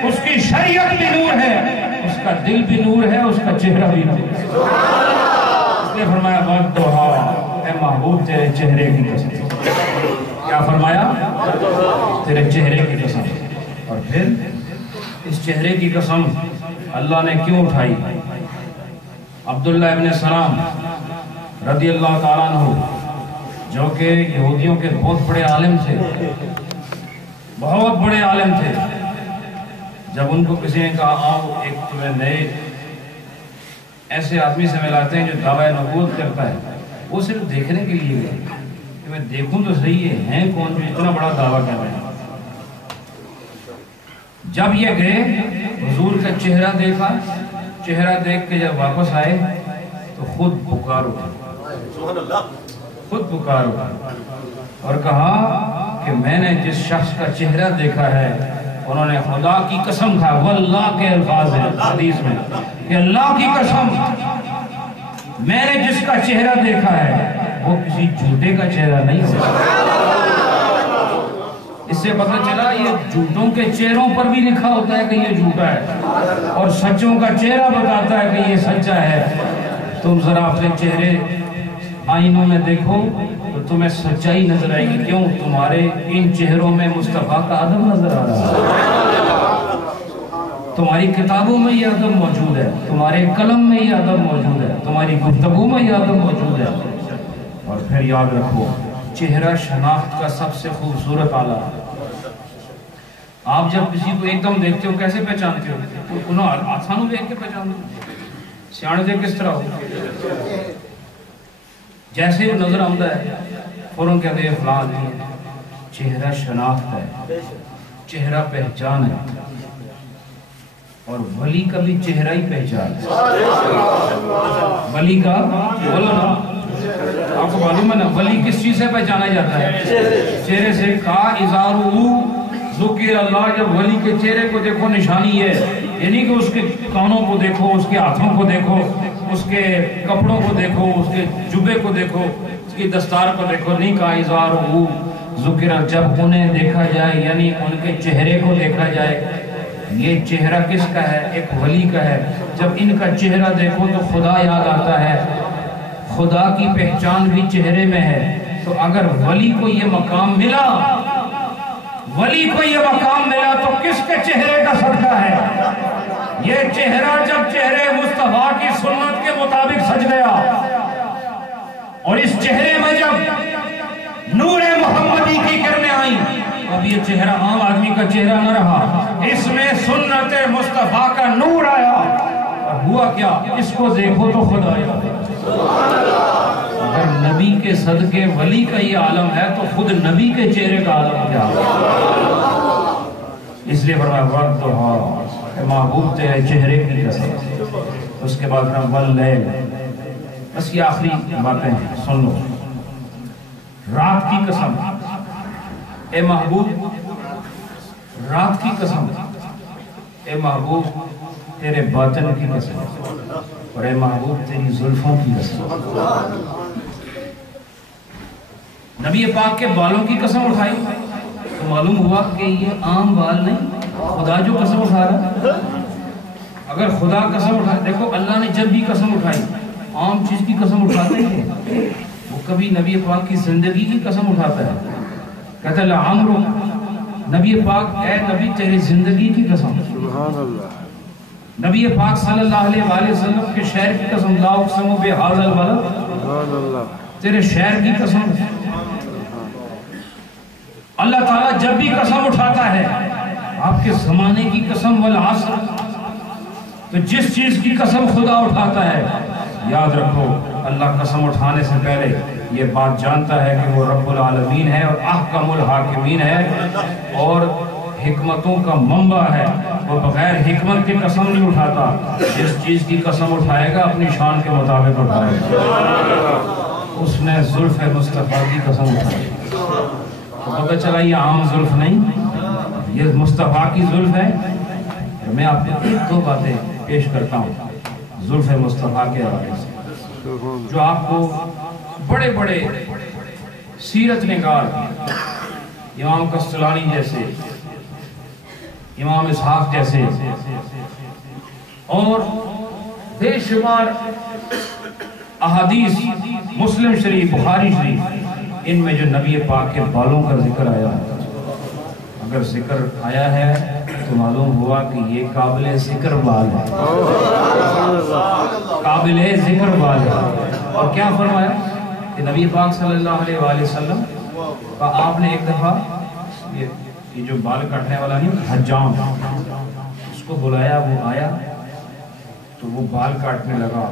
اس کی شریعت بھی نور ہے، اس کا دل بھی نور ہے، اس کا چہرہ بھی نور ہے. اس نے فرمایا والضحیٰ، اے محبوب تیرے چہرے کی قسم. کیا فرمایا؟ تیرے چہرے کی قسم. اور پھر اس چہرے کی قسم اللہ نے کیوں اٹھائی؟ عبداللہ ابن سلام رضی اللہ تعالیٰ عنہ جو کہ یہودیوں کے بہت بڑے عالم تھے، بہت بڑے عالم تھے. جب ان کو کسی نے کہا آؤ ایک تمہیں نئے ایسے آدمی سے ملاتے ہیں جو دعویٰ نبوت کرتا ہے، وہ صرف دیکھنے کے لیے گئے کہ میں دیکھوں تو صحیح ہیں کون جو اتنا بڑا دعویٰ کر رہے ہیں. جب یہ گئے حضور کا چہرہ دیکھا، چہرہ دیکھ کے جب واپس آئے تو خود پکار اٹھا، خود پکار اٹھا اور کہا کہ میں نے جس شخص کا چہرہ دیکھا ہے، انہوں نے خدا کی قسم کھا، واللہ کے الفاظ ہیں حدیث میں کہ اللہ کی قسم میں نے جس کا چہرہ دیکھا ہے وہ کسی جھوٹے کا چہرہ نہیں ہوتا. اس سے پتہ چلا یہ جھوٹوں کے چہروں پر بھی لکھا ہوتا ہے کہ یہ جھوٹا ہے، اور سچوں کا چہرہ بتاتا ہے کہ یہ سچا ہے. تم ذرا اپنے چہرے آئینوں میں دیکھو تو تمہیں سچائی نظر آئے گی. کیوں؟ تمہارے ان چہروں میں مصطفیٰ کا ادب نظر آ رہا ہے. تمہاری کتابوں میں یہ ادب موجود ہے، تمہارے قلم میں یہ ادب موجود ہے، تمہاری گفتگو میں یہ ادب موجود ہے. اور پھر یاد رکھو چہرہ شناخت کا سب سے خوبصورت آلہ. آپ جب کسی کو ایک دم دیکھتے ہو کیسے پہچانتے ہو؟ انہوں آسانوں دیکھ کے پہچانتے ہو؟ سیانے دیکھ کس طرح ہو؟ جیسے وہ نظر آمدہ ہے فوراں کہتے ہیں فلاں آدمی ہے. چہرہ شناخت ہے، چہرہ پہچان ہے. اور ولی کا بھی چہرہ ہی پہچان ہے. ولی کا بولو نا، آپ کو معلوم ہے نا ولی کس چیز سے پہچانا جاتا ہے؟ چہرے سے. کہا ازارو ذکر اللہ. جب ولی کے چہرے کو دیکھو نشانی ہے، یعنی کہ اس کے کانوں کو دیکھو، اس کے ہاتھوں کو دیکھو، اس کے کپڑوں کو دیکھو، اس کے جبے کو دیکھو، اس کی دستار کو دیکھو. نہیں کہا ازارو ذکر. جب انہیں دیکھا جائے یعنی ان کے چہرے کو دیکھا جائے. یہ چہرہ کس کا ہے؟ ایک ولی کا ہے. جب ان کا چہرہ دیکھو تو خدا یاد آتا ہے. خدا کی پہچان بھی چہرے میں ہے. تو اگر ولی کو یہ مقام ملا، ولی کو یہ مقام ملا تو کس کے چہرے کا صدقہ ہے؟ یہ چہرہ جب چہرے مصطفیٰ کی سنت کے مطابق سج گیا، اور اس چہرے میں جب نور محمدی کی کرنیں آئیں، اب یہ چہرہ عام آدمی کا چہرہ نہ رہا، اس میں سنت مصطفیٰ کا نور آیا. اور ہوا کیا؟ اس کو دیکھو تو خدا یاد آیا. اگر نبی کے صدقے ولی کا یہ عالم ہے تو خود نبی کے چہرے کا عالم کیا ہے؟ اس لیے فرمایا وَالضُّحَىٰ، محبوب تیرے چہرے کی قسم. اس کے بعد وَاللَّيْلِ. بس یہ آخری باتیں ہیں، سن لو. رات کی قسم، اے محبوب رات کی قسم، اے محبوب تیرے باطن کی قسم، اور اے محبوب تیری زلفوں کی قسم. نبی پاک کے بالوں کی قسم اٹھائی تو معلوم ہوا کہ یہ عام بال نہیں، خدا جو قسم اٹھا رہا. اگر خدا قسم اٹھا، دیکھو اللہ نے جب بھی قسم اٹھائی عام چیز کی قسم اٹھاتے ہیں، وہ کبھی نبی پاک کی زندگی کی قسم اٹھاتا ہے. کہتا ہے لعمرک، نبی پاک اے نبی تیری زندگی کی قسم. سبحان اللہ. نبی پاک صلی اللہ علیہ وآلہ وسلم کے شہر کی قسم، لا اقسم بہذا البلد، سبحان اللہ، تیرے شہر کی قسم. اللہ تعالیٰ جب بھی قسم اٹھاتا ہے آپ کے زمانے کی قسم والعصر، تو جس چیز کی قسم خدا اٹھاتا ہے یاد رکھو اللہ قسم اٹھانے سے پہلے یہ بات جانتا ہے کہ وہ رب العالمین ہے اور احکم الحاکمین ہے اور حکمتوں کا منبع ہے. وہ بغیر حکمت کی قسم نہیں اٹھاتا. جس چیز کی قسم اٹھائے گا اپنی شان کے مطابق اٹھائے گا. اس نے زلف مصطفیٰ کی قسم اٹھائی تو پتہ چلا یہ عام زلف نہیں، یہ مصطفیٰ کی زلف ہے. میں آپ کو ایک دو باتیں پیش کرتا ہوں زلف مصطفیٰ کے حوالے سے جو آپ کو بڑے بڑے سیرت نگار امام قسطلانی جیسے، امام اسحاق جیسے اور بے شمار احادیث مسلم شریف، بخاری شریف، ان میں جو نبی پاک کے بالوں کا ذکر آیا ہے، اگر ذکر آیا ہے تو معلوم ہوا کہ یہ قابل ذکر بال ہے، قابل ذکر بال ہے. اور کیا فرمایا؟ کہ نبی پاک صلی اللہ علیہ وآلہ وسلم کا آپ نے ایک دفعہ یہ جو بال کاٹنے والا نہیں حجام اس کو بلایا، وہ آیا تو وہ بال کاٹنے لگا.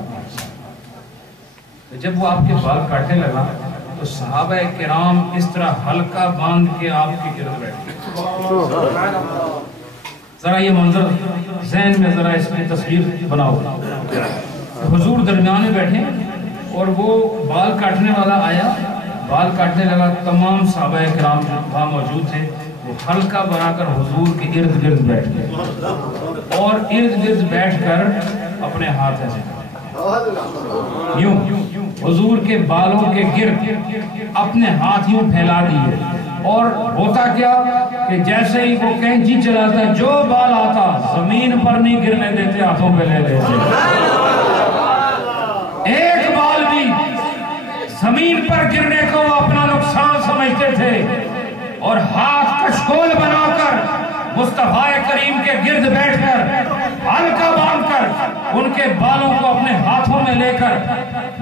جب وہ آپ کے بال کاٹنے لگا تو صحابہ کرام اس طرح حلقہ باندھ کے آپ کے گرد بیٹھے. ذرا یہ منظر ذہن میں ذرا اس کی تصویر بناؤ. حضور درمیان میں بیٹھے اور وہ بال کاٹنے والا آیا، بال کاٹنے لگا. تمام صحابہ کرام وہاں موجود تھے، وہ حلقہ بنا کر حضور کے ارد گرد بیٹھ گئے اور ارد گرد بیٹھ کر اپنے ہاتھ ایسے یوں حضور کے بالوں کے گرد اپنے ہاتھ یوں پھیلا دیے. اور ہوتا کیا کہ جیسے ہی وہ کینچی چلاتا جو بال آتا زمین پر نہیں گرنے دیتے، ہاتھوں پہ لے لیتے. ایک بال بھی زمین پر گرنے کو وہ اپنا نقصان سمجھتے تھے اور ہاتھ کشکول بنا کر مصطفیٰ کریم کے گرد بیٹھ کر حلقہ باندھ کر ان کے بالوں کو اپنے ہاتھوں میں لے کر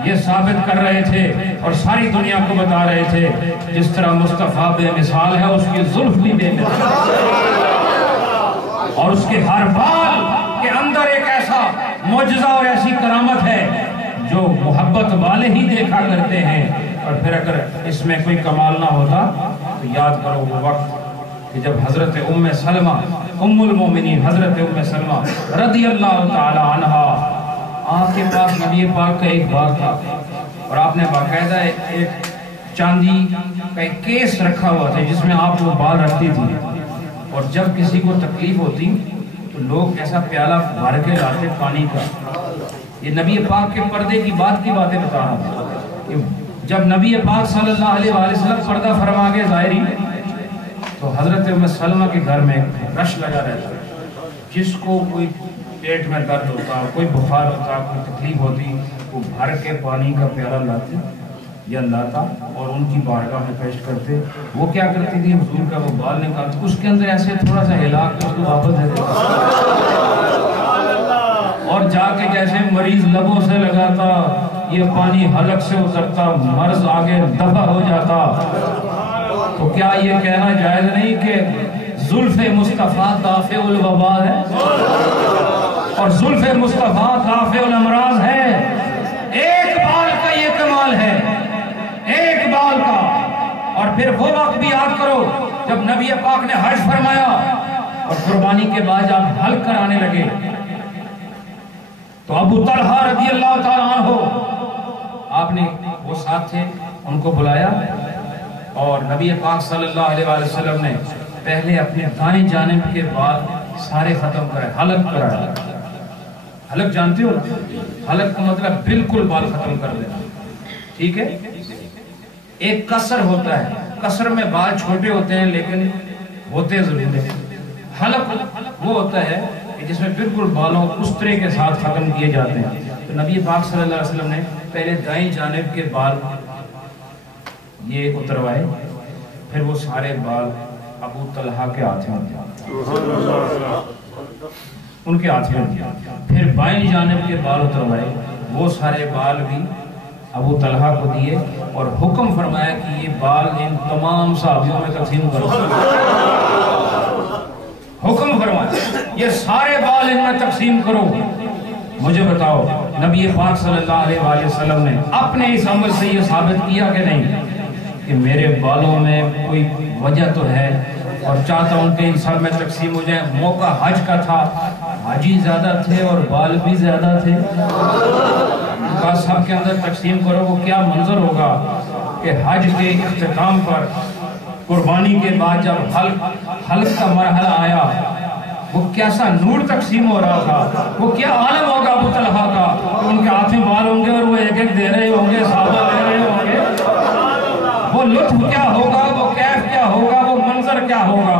یہ ثابت کر رہے تھے اور ساری دنیا کو بتا رہے تھے جس طرح مصطفیٰ بے مثال ہے اس کی زلف بھی بے مثال اور اس کے ہر بال کے اندر ایک ایسا معجزہ اور ایسی کرامت ہے جو محبت والے ہی دیکھا کرتے ہیں. اور پھر اگر اس میں کوئی کمال نہ ہوتا تو یاد کرو وہ وقت کہ جب حضرت ام سلمہ ام المومنین حضرت ام سلمہ رضی اللہ تعالی عنہا آپ کے پاس نبی پاک کا ایک بال تھا اور آپ نے باقاعدہ ایک چاندی کا ایک کیس رکھا ہوا تھا جس میں آپ وہ بال رکھتی تھی. اور جب کسی کو تکلیف ہوتی تو لوگ ایسا پیالہ بھر کے لاتے پانی کا. یہ نبی پاک کے پردے کی باتیں بتا رہا ہوں. جب نبی پاک صلی اللہ علیہ وآلہ وسلم پردہ فرما کے ظاہری تو حضرت ام سلمہ کے گھر میں رش لگا رہتا. جس کو کوئی پیٹ میں درد ہوتا، کوئی بخار ہوتا، کوئی تکلیف ہوتی، وہ بھر کے پانی کا پیالہ لاتے یا لاتا اور ان کی بارگاہ میں پیش کرتے. وہ کیا کرتی تھی، حضور کا وہ بال نکالتے، اس کے اندر ایسے تھوڑا سا ہلا کے اس کو واپس دے دیتا اور جا کے جیسے مریض لبوں سے لگاتا، یہ پانی حلق سے اترتا، مرض آگے دفع ہو جاتا. تو کیا یہ کہنا جائز نہیں کہ زلف مصطفیٰ دافع الوبا ہے اور زلف مصطفیٰ دافع الامراض ہے؟ ایک بال کا یہ کمال ہے، ایک بال کا. اور پھر وہ وقت بھی یاد کرو جب نبی پاک نے حج فرمایا اور قربانی کے بعد آپ حلق کرانے لگے تو ابو طلحہ رضی اللہ تعالیٰ عنہ آپ نے وہ ساتھ تھے ان کو بلایا اور نبی پاک صلی اللہ علیہ وآلہ وسلم نے پہلے اپنے دائیں جانب کے بال سارے ختم کرے، حلق کرایا. حلق جانتے ہو؟ حلق کا مطلب بالکل بال ختم کر دینا. ٹھیک ہے. ایک قصر ہوتا ہے، قصر میں بال چھوٹے ہوتے ہیں لیکن ہوتے ضرور ہیں. حلق وہ ہوتا ہے جس میں بالکل بالوں استرے کے ساتھ ختم کیے جاتے ہیں. تو نبی پاک صلی اللہ علیہ وسلم نے پہلے دائیں جانب کے بال یہ اتروائے، پھر وہ سارے بال ابو طلحہ کے ہاتھ میں ان کے ہاتھ میں دیا. پھر بائیں جانب کے بال اتروائے، وہ سارے بال بھی ابو طلحہ کو دیے اور حکم فرمایا کہ یہ بال ان تمام صحابیوں میں تقسیم کرو. حکم فرمایا یہ سارے بال ان میں تقسیم کرو. مجھے بتاؤ نبی پاک صلی اللہ علیہ وآلہ وسلم نے اپنے اس عمل سے یہ ثابت کیا کہ نہیں کہ میرے بالوں میں کوئی وجہ تو ہے اور چاہتا ہوں کہ ان سب میں تقسیم ہو جائے. موقع حج کا تھا، حاجی زیادہ تھے اور بال بھی زیادہ تھے، کہا سب کے اندر تقسیم کرو. وہ کیا منظر ہوگا کہ حج کے اختتام پر قربانی کے بعد جب حلق کا مرحلہ آیا وہ کیسا نور تقسیم ہو رہا تھا. وہ کیا عالم ہوگا ابو طلحہ کا کہ ان کے ہاتھ میں بال ہوں گے اور وہ ایک ایک دے رہے ہوں گے، صحابہ دے رہے ہوں گے. وہ لطف کیا ہوگا، وہ کیف کیا ہوگا، وہ منظر کیا ہوگا.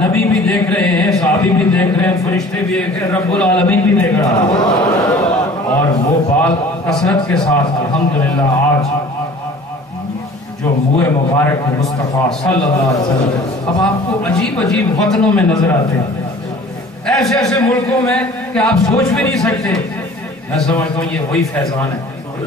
نبی بھی دیکھ رہے ہیں، صحابی بھی دیکھ رہے ہیں، فرشتے بھی دیکھ رہے ہیں، رب العالمین بھی دیکھ رہا ہے. اور وہ بال کثرت کے ساتھ الحمدللہ آج جو منہ مبارک مصطفیٰ صلی اللہ علیہ وسلم اب آپ کو عجیب عجیب وطنوں میں نظر آتے ہیں، ایسے ایسے ملکوں میں کہ آپ سوچ بھی نہیں سکتے. میں سمجھتا ہوں یہ وہی فیضان ہے.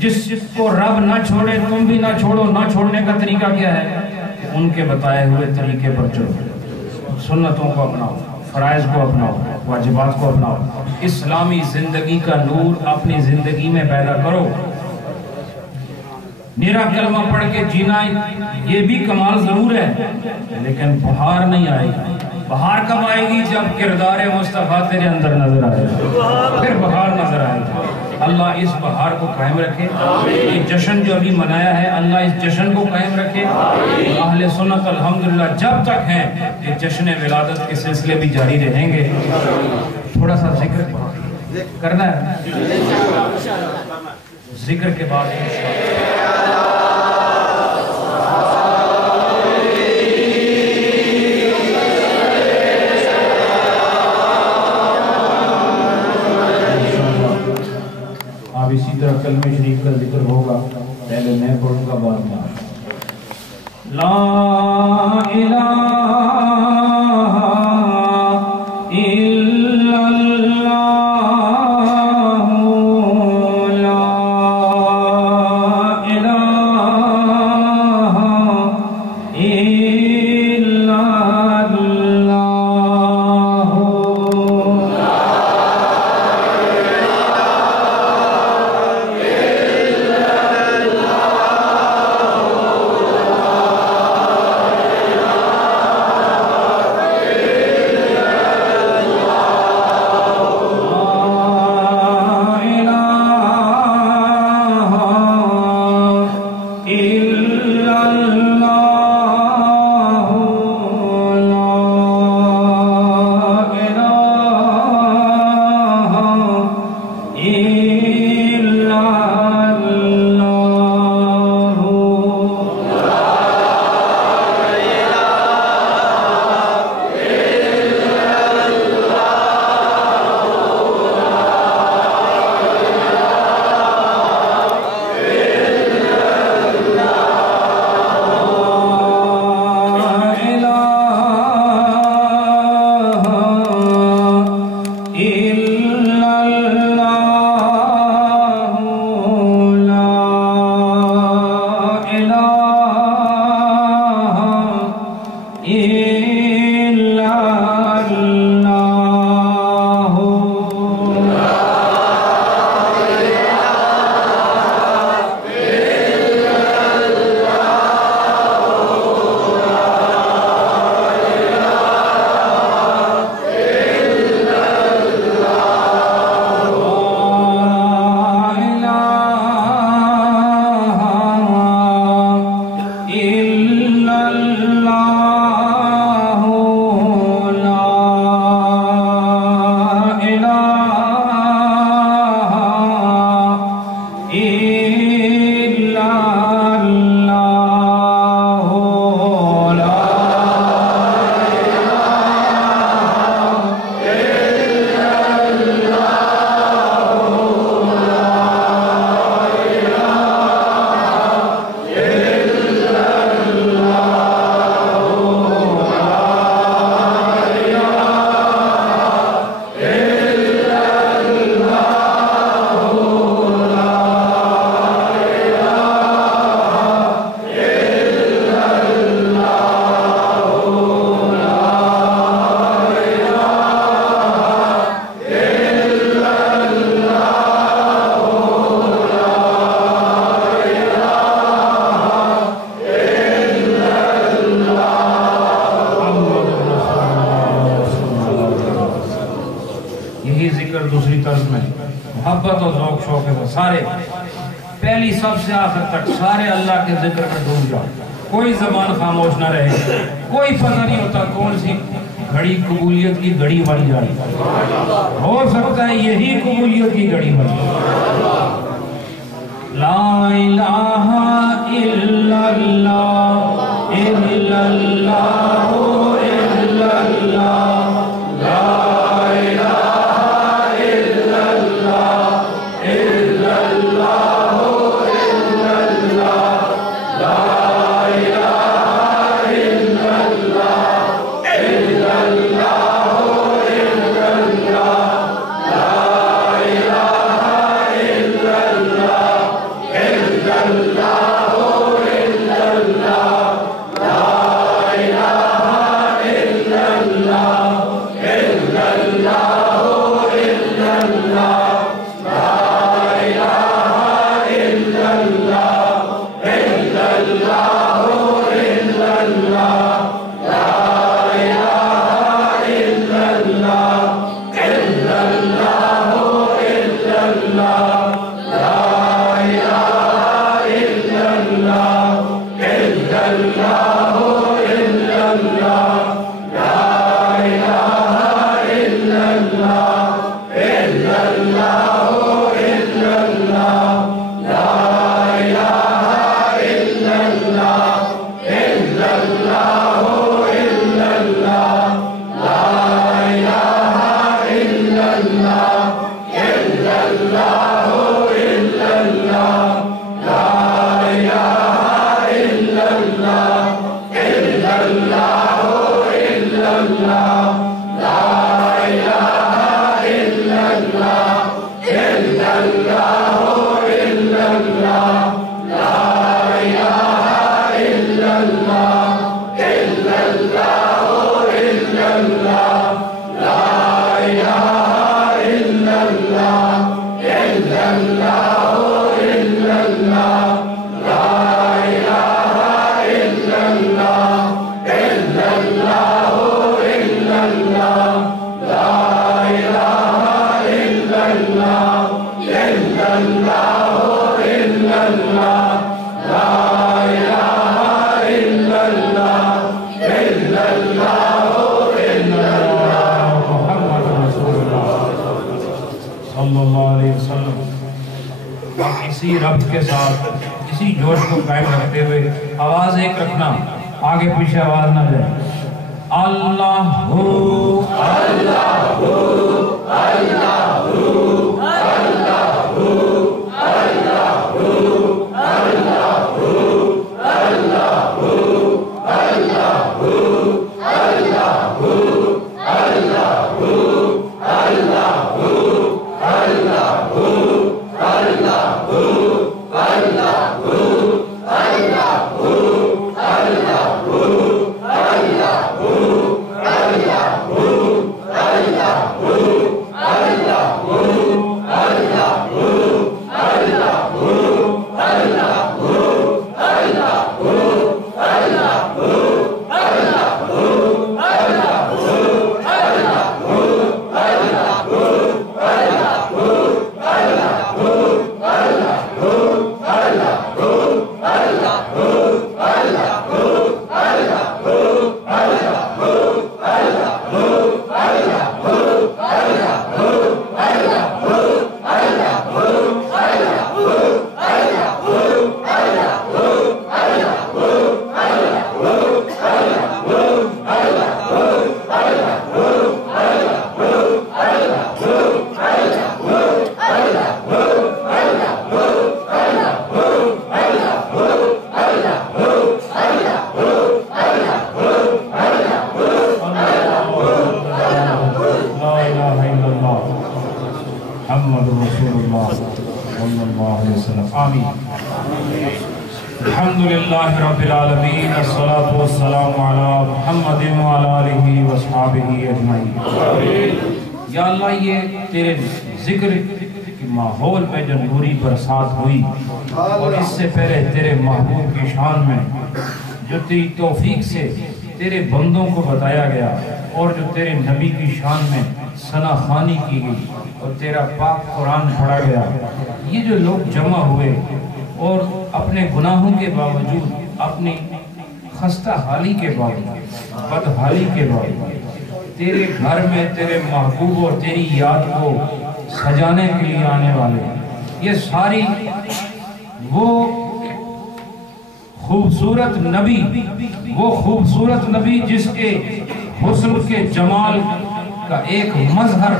جس کو رب نہ چھوڑے تم بھی نہ چھوڑو. نہ چھوڑنے کا طریقہ کیا ہے؟ ان کے بتائے ہوئے طریقے پر چلو, سنتوں کو اپناؤ, فرائض کو اپناؤ, واجبات کو اپناؤ, اسلامی زندگی کا نور اپنی زندگی میں پیدا کرو. میرا کلمہ پڑھ کے جینا یہ بھی کمال ضرور ہے, لیکن بہار نہیں آئے گی. بہار کب آئے گی؟ جب کردار مصطفیٰ تیرے اندر نظر آئے گا, پھر بہار نظر آئے گا. اللہ اس بہار کو قائم رکھے. یہ جشن جو ابھی منایا ہے, اللہ اس جشن کو قائم رکھے. اہل سنت الحمدللہ جب تک ہیں یہ جشن ولادت کے سلسلے بھی جاری رہیں گے. تھوڑا سا ذکر کرنا ہے, ذکر کے بعد اب اسی طرح کلمہ شریف کا ذکر ہوگا. پہلے میں پڑھوں گا, بعد میں لا الہ الا اللہ, لا الہ الا اللہ. محبت اور ذوق شوق ہے سارے پہلی سب سے آخر تک سارے اللہ کے ذکر میں ڈوب جاؤ. کوئی زبان خاموش نہ رہے. کوئی پتہ نہیں ہوتا کون سی گھڑی قبولیت کی گھڑی بن جائے. ہو سکتا ہے یہی قبولیت کی گھڑی بن جائے. لا الہ الا اللہ الا اللہ الا اللہ لا اسی رب کے ساتھ اسی جوش کو قائم رکھتے ہوئے آواز ایک رکھنا، آگے پیچھے آواز نہ جائے. اللہ ہو اللہ ہو اللہ ہو اللہ ہو اللہ ہو اللہ ہو اللہ ہو اللہ ہو اللہ ہو اللہ ہو اللہ ہو اللہ ہو الحمدللہ رب العالمین الصلاة والسلام علی محمد وعلی آلہ وصحابہ اجمعین. یا اللہ یہ تیرے ذکر کے ماحول میں جو نوری برسات ہوئی اور اس سے پہلے تیرے محبوب کی شان میں جو تیری توفیق سے تیرے بندوں کو بتایا گیا اور جو تیرے نبی کی شان میں ثنا خوانی کی گئی اور تیرا پاک قرآن پڑھا گیا، یہ جو لوگ جمع ہوئے اور اپنے گناہوں کے باوجود، اپنی خستہ حالی کے باوجود، بدحالی کے باوجود تیرے گھر میں تیرے محبوب اور تیری یاد کو سجانے کے لیے آنے والے، یہ ساری وہ خوبصورت نبی، وہ خوبصورت نبی جس کے حسن کے جمال کا ایک مظہر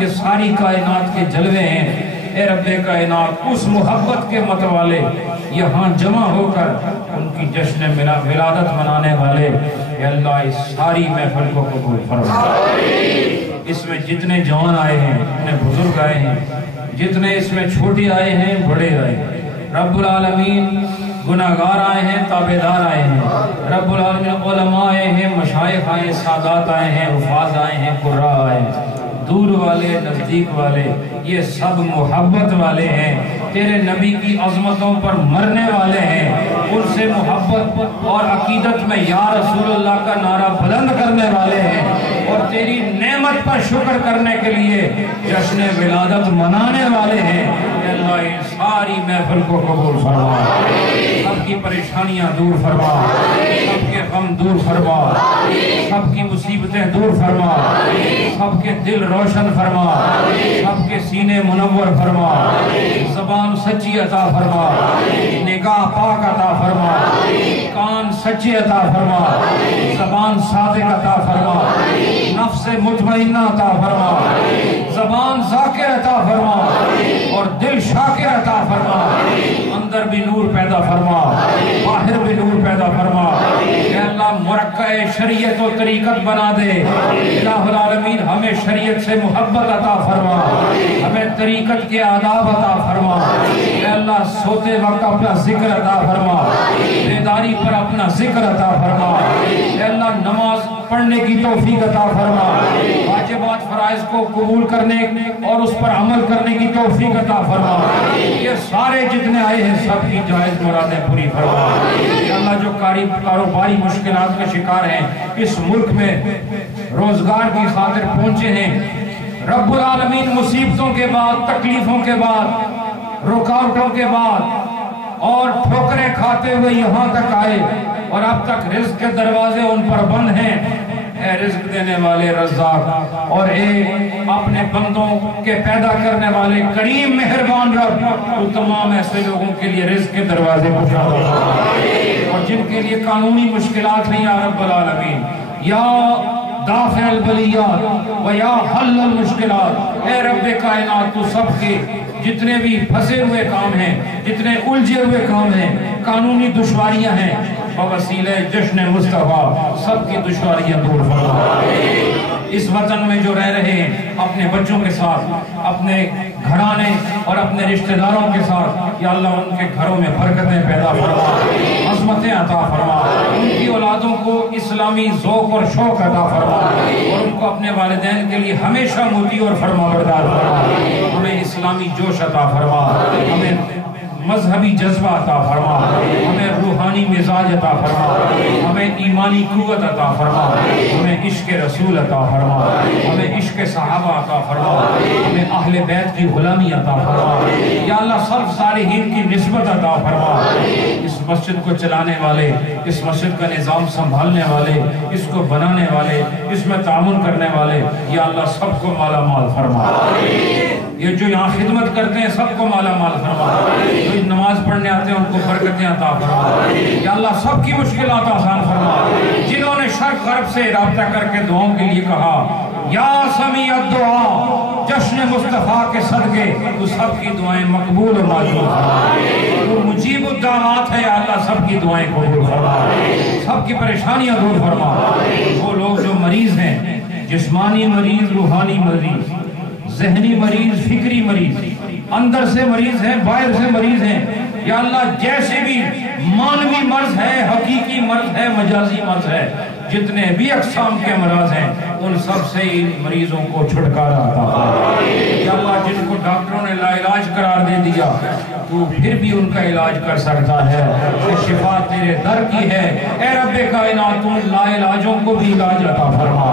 یہ ساری کائنات کے جلوے ہیں. اے رب کائنات اس محبت کے متوالے یہاں جمع ہو کر ان کی جشن ولادت منانے والے، اے اللہ اس ساری محفل کو قبول فرما. اس میں جتنے جوان آئے ہیں، جتنے بزرگ آئے ہیں، جتنے اس میں چھوٹے آئے ہیں، بڑے آئے ہیں، رب العالمین گناہگار آئے ہیں، تابعدار آئے ہیں، رب العالمین علماء آئے ہیں، مشائخ آئے ہیں، سادات آئے ہیں، حفاظ آئے ہیں، قراء آئے ہیں، دور والے نزدیک والے، یہ سب محبت والے ہیں، تیرے نبی کی عظمتوں پر مرنے والے ہیں، ان سے محبت اور عقیدت میں یا رسول اللہ کا نعرہ بلند کرنے والے ہیں، اور تیری نعمت پر شکر کرنے کے لیے جشن ولادت منانے والے ہیں. اے اللہ اس ساری محفل کو قبول فرما، سب کی پریشانیاں دور فرما، سب کے غم دور فرما، سب کی مصیبتیں دور فرما، سب کے دل روشن فرما، سب کے سینے منور فرما، زبان سچی عطا فرما، نگاہ پاک عطا فرما، کان سچے عطا فرما، زبان صادق عطا فرما، نفس مطمئنہ عطا فرما، زبان ذاکر عطا فرما اور دل شاکر عطا فرما، اندر بھی نور پیدا فرما، باہر بھی نور پیدا فرما۔ اے اللہ مرکع شریعت و طریقت بنا دے، الہ العالمین ہمیں شریعت سے محبت عطا فرما، ہمیں طریقت کے آداب عطا فرما۔ اے اللہ سوتے وقت اپنا ذکر عطا فرما، بیداری پر اپنا ذکر عطا فرما۔ اے اللہ نماز پڑھنے کی توفیق عطا فرما، واجبات فرائض کو قبول کرنے اور اس پر عمل کرنے کی توفیق عطا فرما۔ یہ سارے جتنے آئے ہیں سب کی جائز مرادیں پوری فرما۔ اے اللہ جو کاروباری مشکلات کا شکار ہیں، اس ملک میں روزگار کی خاطر پہنچے ہیں، رب العالمین مصیبتوں کے بعد، تکلیفوں کے بعد، رکاوٹوں کے بعد اور ٹھوکریں کھاتے ہوئے یہاں تک آئے اور اب تک رزق کے دروازے ان پر بند ہیں۔ اے رزق دینے والے رزاق اور اے اپنے بندوں کے پیدا کرنے والے کریم مہربان رب، تو تمام ایسے لوگوں کے لیے رزق کے دروازے کھلا دے، اور جن کے لیے قانونی مشکلات ہیں یا رب العالمین، یا دافع البلیات و یا حل المشکلات، اے رب کائنات تو سب کے جتنے بھی پھنسے ہوئے کام ہیں، جتنے الجھے ہوئے کام ہیں، قانونی دشواریاں ہیں، بوسیلہ جشن مصطفیٰ سب کی دشواریاں دور فرما۔ اس وطن میں جو رہ رہے ہیں اپنے بچوں کے ساتھ، اپنے گھرانے اور اپنے رشتہ داروں کے ساتھ، یا اللہ ان کے گھروں میں برکتیں پیدا فرما، عظمتیں عطا فرما، ان کی اولادوں کو اسلامی ذوق اور شوق عطا فرما، اور ان کو اپنے والدین کے لیے ہمیشہ مطیع اور فرما بردار فرما۔ ہمیں اسلامی جوش عطا فرما، ہمیں مذہبی جذبہ عطا فرما، ہمیں روحانی مزاج عطا فرما، ہمیں ایمانی قوت عطا فرما، ہمیں عشق رسول عطا فرما، ہمیں عشق صحابہ عطا فرما، ہمیں اہل بیت کی غلامی عطا فرما، یا اللہ سب صالحین کی نسبت عطا فرما۔ اس مسجد کو چلانے والے، اس مسجد کا نظام سنبھالنے والے، اس کو بنانے والے، اس میں تعاون کرنے والے، یا اللہ سب کو مالا مال فرما۔ یہ جو یہاں خدمت کرتے ہیں سب کو مالا مال فرما، جو نماز پڑھنے آتے ہیں ان کو برکتیں عطا فرما، یا اللہ سب کی مشکلات آسان فرما۔ جنہوں نے شرق غرب سے رابطہ کر کے دعاؤں کے لیے کہا، یا سمیع الدعا، جشن مصطفیٰ کے صدقے تو سب کی دعائیں مقبول اور معجوب فرما۔ تو مجیب الدعوات ہے، یا اللہ سب کی دعائیں قبول فرما، سب کی پریشانیاں دور فرما۔ وہ لوگ جو مریض ہیں، جسمانی مریض، روحانی مریض، ذہنی مریض، فکری مریض، اندر سے مریض ہیں، باہر سے مریض ہیں، یا اللہ جیسے بھی مانوی مرض ہے، حقیقی مرض ہے، مجازی مرض ہے، جتنے بھی اقسام کے امراض ہیں ان سب سے ان مریضوں کو چھٹکارا عطا فرما۔ یا اللہ جن کو ڈاکٹروں نے لا علاج قرار دے دیا تو پھر بھی ان کا علاج کر سکتا ہے، کہ شفا تیرے در کی ہے۔ اے رب کائنات تو لا علاجوں کو بھی علاج عطا فرما،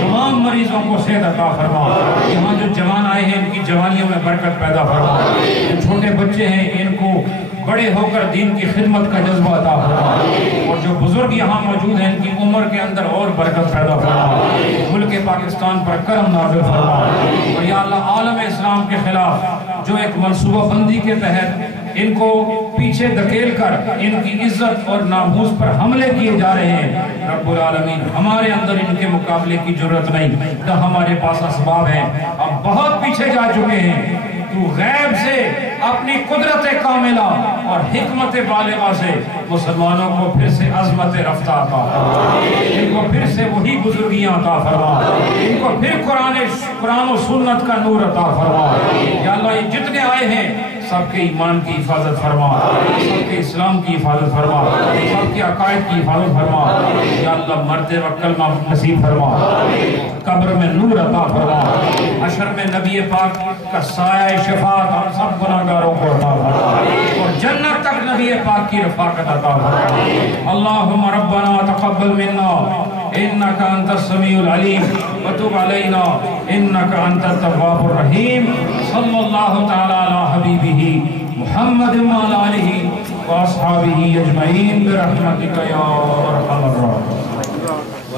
تمام مریضوں کو صحت عطا فرما۔ یہاں جو جوان آئے ہیں ان کی جوانیوں میں برکت پیدا فرما، جو چھوٹے بچے ہیں ان کو بڑے ہو کر دین کی خدمت کا جذبہ عطا فرما، اور جو بزرگ یہاں موجود ہیں ان کی عمر کے اندر اور برکت پیدا فرما، ملک پاکستان پر کرم نازل فرما۔ اور یا اللہ عالم اسلام کے خلاف جو ایک منصوبہ بندی کے تحت ان کو پیچھے دھکیل کر ان کی عزت اور ناموس پر حملے کیے جا رہے ہیں، رب العالمین ہمارے اندر ان کے مقابلے کی ضرورت نہیں، نہ ہمارے پاس اسباب ہیں، ہم بہت پیچھے جا چکے ہیں۔ تو غیب سے اپنی قدرت کاملہ اور حکمت بالغہ سے مسلمانوں کو پھر سے عظمت رفتہ عطا فرما، ان کو پھر سے وہی بزرگیاں عطا فرما، ان کو پھر قرآن و سنت کا نور عطا فرما۔ یا اللہ یہ جتنے آئے ہیں سب کے ایمان کی حفاظت فرما، سب کے اسلام کی حفاظت فرما، سب کے عقائد کی حفاظت فرما۔ یا اللہ مرتے وقت کلمہ نصیب فرما، قبر میں نور عطا فرما، حشر میں نبی پاک کا سایہ شفاعت ہم سب گناہگاروں کو عطا فرما، اور جنت تک نبی پاک کی رفاقت عطا فرما۔ اللہم ربنا تقبل منا انک انت السمیع العلیم وتب علینا انک انت التواب الرحیم۔ صلی اللہ تعالی علی حبیبہ محمد وعلی آلہ واصحابہ اجمعین برحمتک یا ارحم الراحمین۔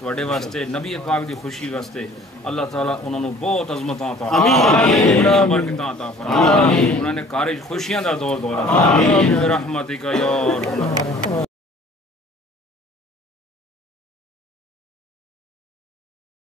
ਤੁਹਾਡੇ ਵਾਸਤੇ ਨਬੀ ਪਾਕ ਦੀ ਖੁਸ਼ੀ ਵਾਸਤੇ ਅੱਲਾਹ ਤਾਲਾ ਉਹਨਾਂ ਨੂੰ ਬਹੁਤ ਅਜ਼ਮਤਾਂ ਅਤਾ ਫਰਮਾਏ ਬਰਕਤਾਂ ਅਤਾ ਫਰਮਾਏ ਉਹਨਾਂ ਨੇ ਕਾਰਜ ਖੁਸ਼ੀਆਂ ਦਾ ਦੌਰ ਦੌਰਾ ਆਮੀਨ ਰਹਿਮਤਿਕ ਯਾ